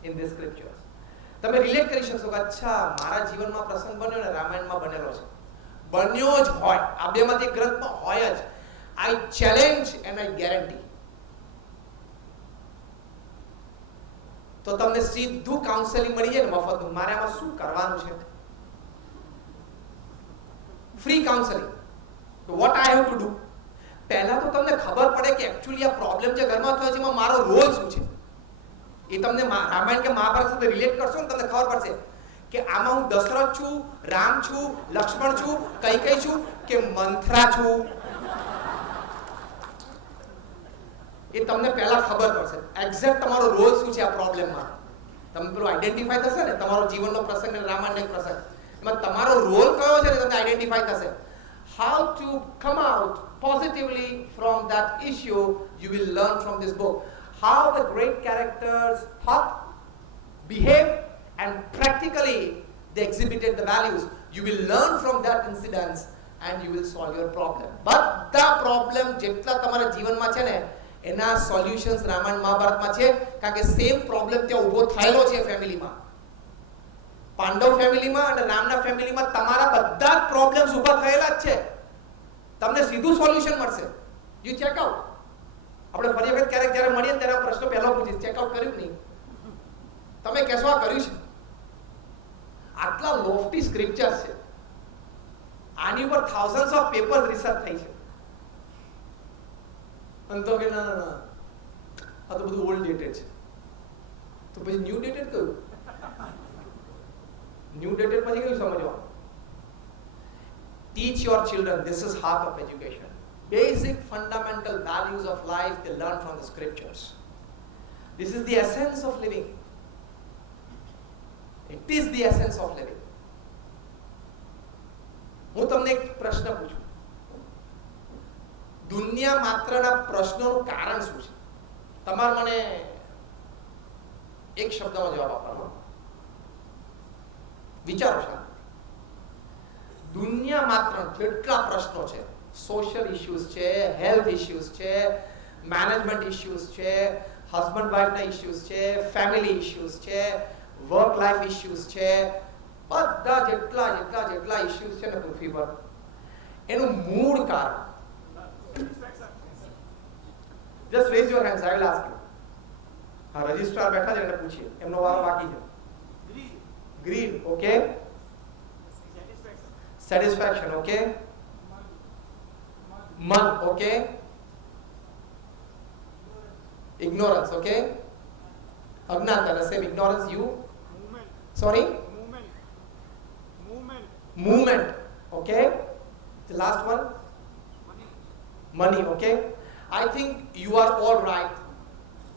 in the scriptures. તમે રિલેટ કરી શકશો કે અચ્છા મારા જીવનમાં પ્રસંગ બન્યો ને રામાયણમાં બનેલો છે. બન્યો જ હોય, આ બેમાંથી એક ગ્રંથમાં હોય જ. I challenge and I guarantee. તો તમને સીધું કાઉન્સેલિંગ મળી જાય ને મફતનું. મારે આમાં શું કરવાનું છે? Free counselling. તો what I have to do? પહેલા તો તમને ખબર પડે કે એકચ્યુઅલી આ પ્રોબ્લેમ જે ઘરમાં થયો છે એમાં મારો રોલ શું છે. એ તમને રામાયણ કે મહાભારત સાથે રિલેટ કરશો ને, તમને ખબર પડશે કે આમાં હું દશરથ છું, રામ છું, લક્ષ્મણ છું, કઈ છું કે મંથરા છું. એ તમને પહેલા ખબર પડશે એક્ઝેક્ટ તમારો રોલ શું છે આ પ્રોબ્લેમમાં. તમે પેલું આઈડેન્ટિફાઈ થશે ને, તમારો જીવનનો પ્રસંગ અને રામાયણનો એક પ્રસંગ, એમાં તમારો રોલ કયો છે ને તમને આઈડેન્ટિફાઈ થશે. How to come out positively from that issue, you will learn from this book. How the great characters thought, behaved, and practically they exhibited the values. You will learn from that incidents and you will solve your problem. બધા problem જેટલા તમારા જીવનમાં છે ને, એના solutions Ramayana મહાભારતમાં છે. કારણ કે સેમ પ્રોબ્લેમ ત્યાં ઊભો થયેલો છે ફેમિલીમાં. પાંડવ ફેમિલીમાં અને રામના ફેમિલીમાં તમારા બધા જ પ્રોબ્લેમ્સ ઊભા થયેલા જ છે. તમને સીધું સોલ્યુશન મળશે. You check out. આપણે ફરી વખત ક્યારેક જ્યારે મળીએ ત્યારે પ્રશ્ન પહેલો પૂછીશ, ચેકઆઉટ કર્યું નહીં? તમે કહેશો આ કર્યું છે. આટલા લોફ્ટી સ્ક્રિપ્ચર્સ છે, આની ઉપર થાઉઝન્ડ્સ ઓફ પેપર્સ રિસર્ચ થઈ છે. અને તો કે ના ના ના આ તો બધું ઓલ્ડ ડેટેડ છે. તો પછી ન્યૂ ડેટેડ કયું? ન્યૂ ડેટેડ પછી કયું સમજવાનું? Teach your children. This is heart of education. Basic fundamental values of life they learn from the scriptures. This is the essence of living. It is the essence of living. હું તમને એક પ્રશ્ન પૂછું. દુનિયા માત્રના પ્રશ્નોનું કારણ શું છે? તમારે મને એક શબ્દમાં જવાબ આપવાનો. વિચારો છો. દુનિયા માત્ર જેટલા પ્રશ્નો છે, સોશિયલ ઇશ્યુઝ છે, હેલ્થ ઇશ્યુઝ છે, મેનેજમેન્ટ ઇશ્યુઝ છે, હસબન્ડ વાઇફના ઇશ્યુઝ છે, ફેમિલી ઇશ્યુઝ છે, વર્ક લાઈફ ઇશ્યુઝ છે, બધા જેટલા ઇશ્યુઝ છે ને પૃથ્વી પર, એનું મૂળ કારણ, just raise your hands, I will ask you. હા, રજિસ્ટ્રાર બેઠા છે, એને પૂછીએ, એમનો વારો બાકી છે. Grid, okay. Satisfaction, okay. Man, okay. Ignorance, okay. Agnata, the same ignorance. You? Movement. Sorry? Movement. Okay. The last one? Money, okay. I think you are all right.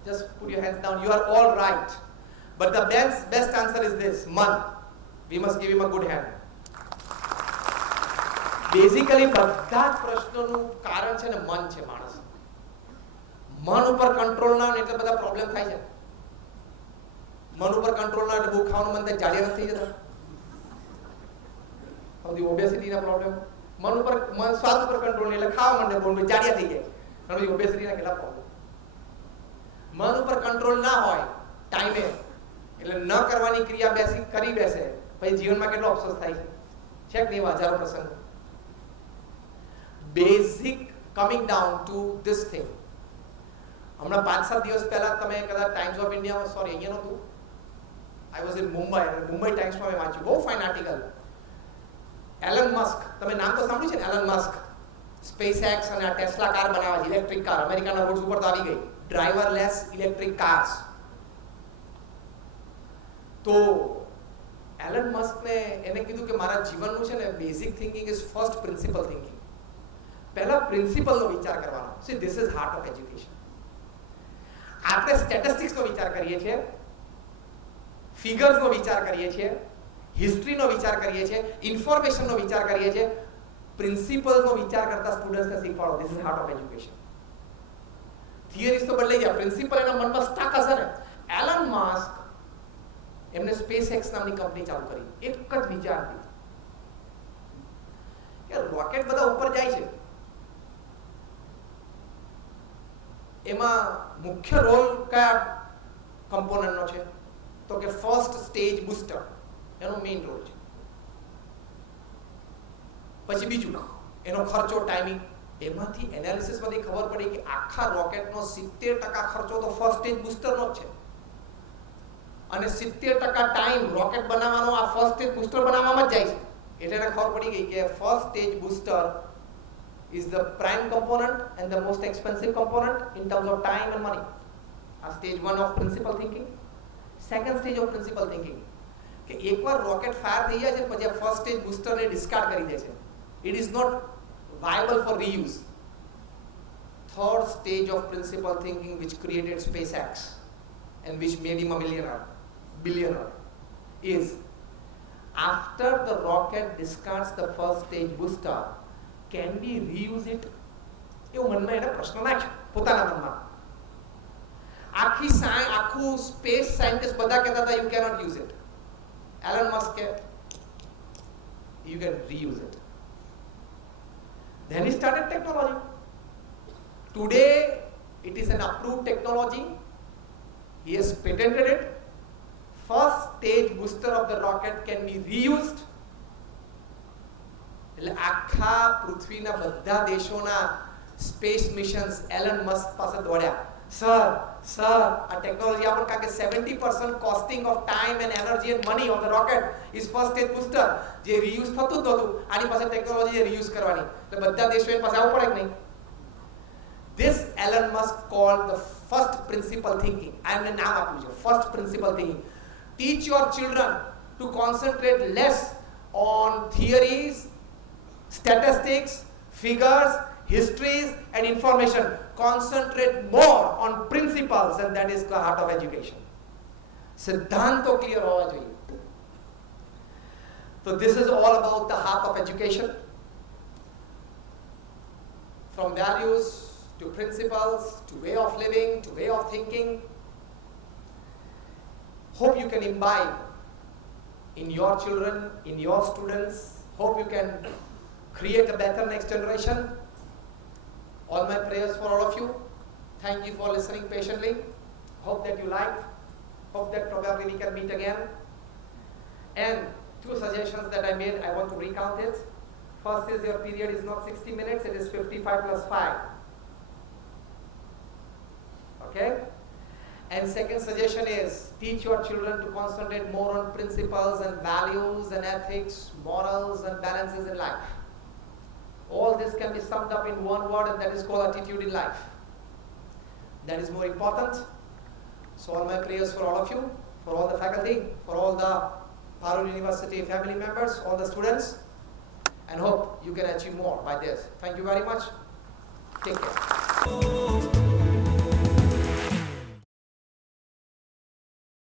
Just put your hands down. You are all right. But the best answer is this, man. We must give him a good hand. Basically બધા જ પ્રશ્નોનું કારણ છે ને મન છે. માણસ મન ઉપર કંટ્રોલ ના હોય એટલે બધા પ્રોબ્લેમ થાય છે. મન ઉપર કંટ્રોલ ના એટલે બહુ ખાવાનું મન થાય, જાડિયા નથી થઈ જતા. સૌથી ઓબેસિટીના પ્રોબ્લેમ. મન સ્વાદ ઉપર કંટ્રોલ નહીં એટલે ખાવા માંડે બહુ જાડિયા થઈ જાય. અને ઓબેસિટીના કેટલા પ્રોબ્લેમ. મન ઉપર કંટ્રોલ ના હોય ટાઈમે એટલે ન કરવાની ક્રિયા કરી બેસે, પછી જીવનમાં કેટલો અફસોસ થાય છે. છે કે નહીં? હજારો પ્રસંગ. Basic coming down to this thing. હમણાં 5-7 દિવસ પહેલા તમે કદાચ ટાઈમ્સ ઓફ ઇન્ડિયામાં, સોરી અહીંયા નહોતું, આઈ વોઝ ઇન મુંબઈ, અને મુંબઈ ટાઈમ્સમાં મેં વાંચ્યું, બહુ ફાઇન આર્ટિકલ. એલન મસ્ક, તમે નામ તો સાંભળ્યું છે ને? એલન મસ્ક સ્પેસ એક્સ અને આ ટેસ્લા કાર બનાવે છે, ઇલેક્ટ્રિક કાર. અમેરિકાના રોડ્સ ઉપર તો આવી ગઈ, ડ્રાઈવરલેસ ઇલેક્ટ્રિક કાર્સ. તો એલન મસ્કને એને કીધું કે મારા જીવનનું છે ને basic thinking is first principal thinking. પહેલા પ્રિન્સિપલનો વિચાર કરવાનો. C, this is heart of education. આપણે સ્ટેટિસ્ટિક્સનો વિચાર કરીએ છીએ, ફિગર્સનો વિચાર કરીએ છીએ, હિસ્ટ્રીનો વિચાર કરીએ છીએ, ઇન્ફોર્મેશનનો વિચાર કરીએ છીએ. પ્રિન્સિપલનો વિચાર કરતા સ્ટુડન્ટ્સને શીખવાડો. This is heart of education. Theories તો બદલાઈ જાય, પ્રિન્સિપલ એના મનમાં સ્ટક હશે ને. એલન મસ્ક એમને સ્પેસ એક્સ નામની કંપની ચાલુ કરી, એક જ વિચારથી કે રોકેટ બધા ઉપર જાય છે, એમાં મુખ્ય રોલ કયા કમ્પોનન્ટનો છે? તો કે ફર્સ્ટ સ્ટેજ બૂસ્ટર એનો મેઇન રોલ છે. પછી બીજું એનો ખર્ચો, ટાઈમિંગ. એમાંથી એનાલિસિસમાંથી ખબર પડી કે આખા રોકેટનો 70% ખર્ચો તો ફર્સ્ટ સ્ટેજ બૂસ્ટરનો જ છે, અને 70% ટાઈમ રોકેટ બનાવવાનો આ ફર્સ્ટ સ્ટેજ બૂસ્ટર બનાવવામાં જ જાય છે. એટલે એને ખબર પડી ગઈ કે first stage booster is the prime component and the most expensive component in terms of time and money. Stage 1 of principal thinking. Second stage of principal thinking કે એકવાર રોકેટ ફાયર થઈ જાય છે પછી આ ફર્સ્ટ સ્ટેજ બૂસ્ટર ને discard કરી દે છે. It is not viable for reuse. Third stage of principal thinking which created SpaceX and which made him a billionaire is after the rocket discards the first stage booster, can we reuse it? એવું મનમાં એને પ્રશ્ન નાખ્યો પોતાના મનમાં. આખું space scientist બધા કહેતા હતા you cannot use it. Elon Musk કે you can reuse it. Then he started technology. Today it is an approved technology. He has patented it. First stage booster of the rocket can be reused. એટલે આખા પૃથ્વીના બધા દેશોના space missions Allan Musk પાસે દોડ્યા. Sir આ technology આપણે કારણ કે 70% costing of time and energy and money of the rocket is first stage booster. જે રીયુઝ થતું જ નહોતું, આની પાસે ટેકનોલોજી છે રીયુઝ કરવાની. એટલે બધા દેશો એની પાસે આવવું પડે કે નહીં? This Elon Musk called the first principle thinking. I am નામ આપ્યું છે first principle thinking. Teach your children to concentrate less on theories, statistics, figures, histories and information. Concentrate more on principles, and that is the heart of education. સિદ્ધાંતો clear હોવા જોઈએ. So this is all about the heart of education. From values to to principles, to way of living, to way of thinking. Hope you can imbibe in your children, in your students. Hope you can create a better next generation. All my prayers for all of you. Thank you for listening patiently. Hope that you liked. Hope that probably we can meet again. And 2 suggestions that I made, I want to recount it. First is your period is not 60 minutes, it is 55 plus 5. Okay? And second suggestion is teach your children to concentrate more on principles and values and ethics, morals and balances in life. All this can be summed up in one word, and that is called attitude in life. That is more important. So all my prayers for all of you, for all the faculty, for all the Parul University family members, all the students, and hope you can achieve more by this. Thank you very much. Take care.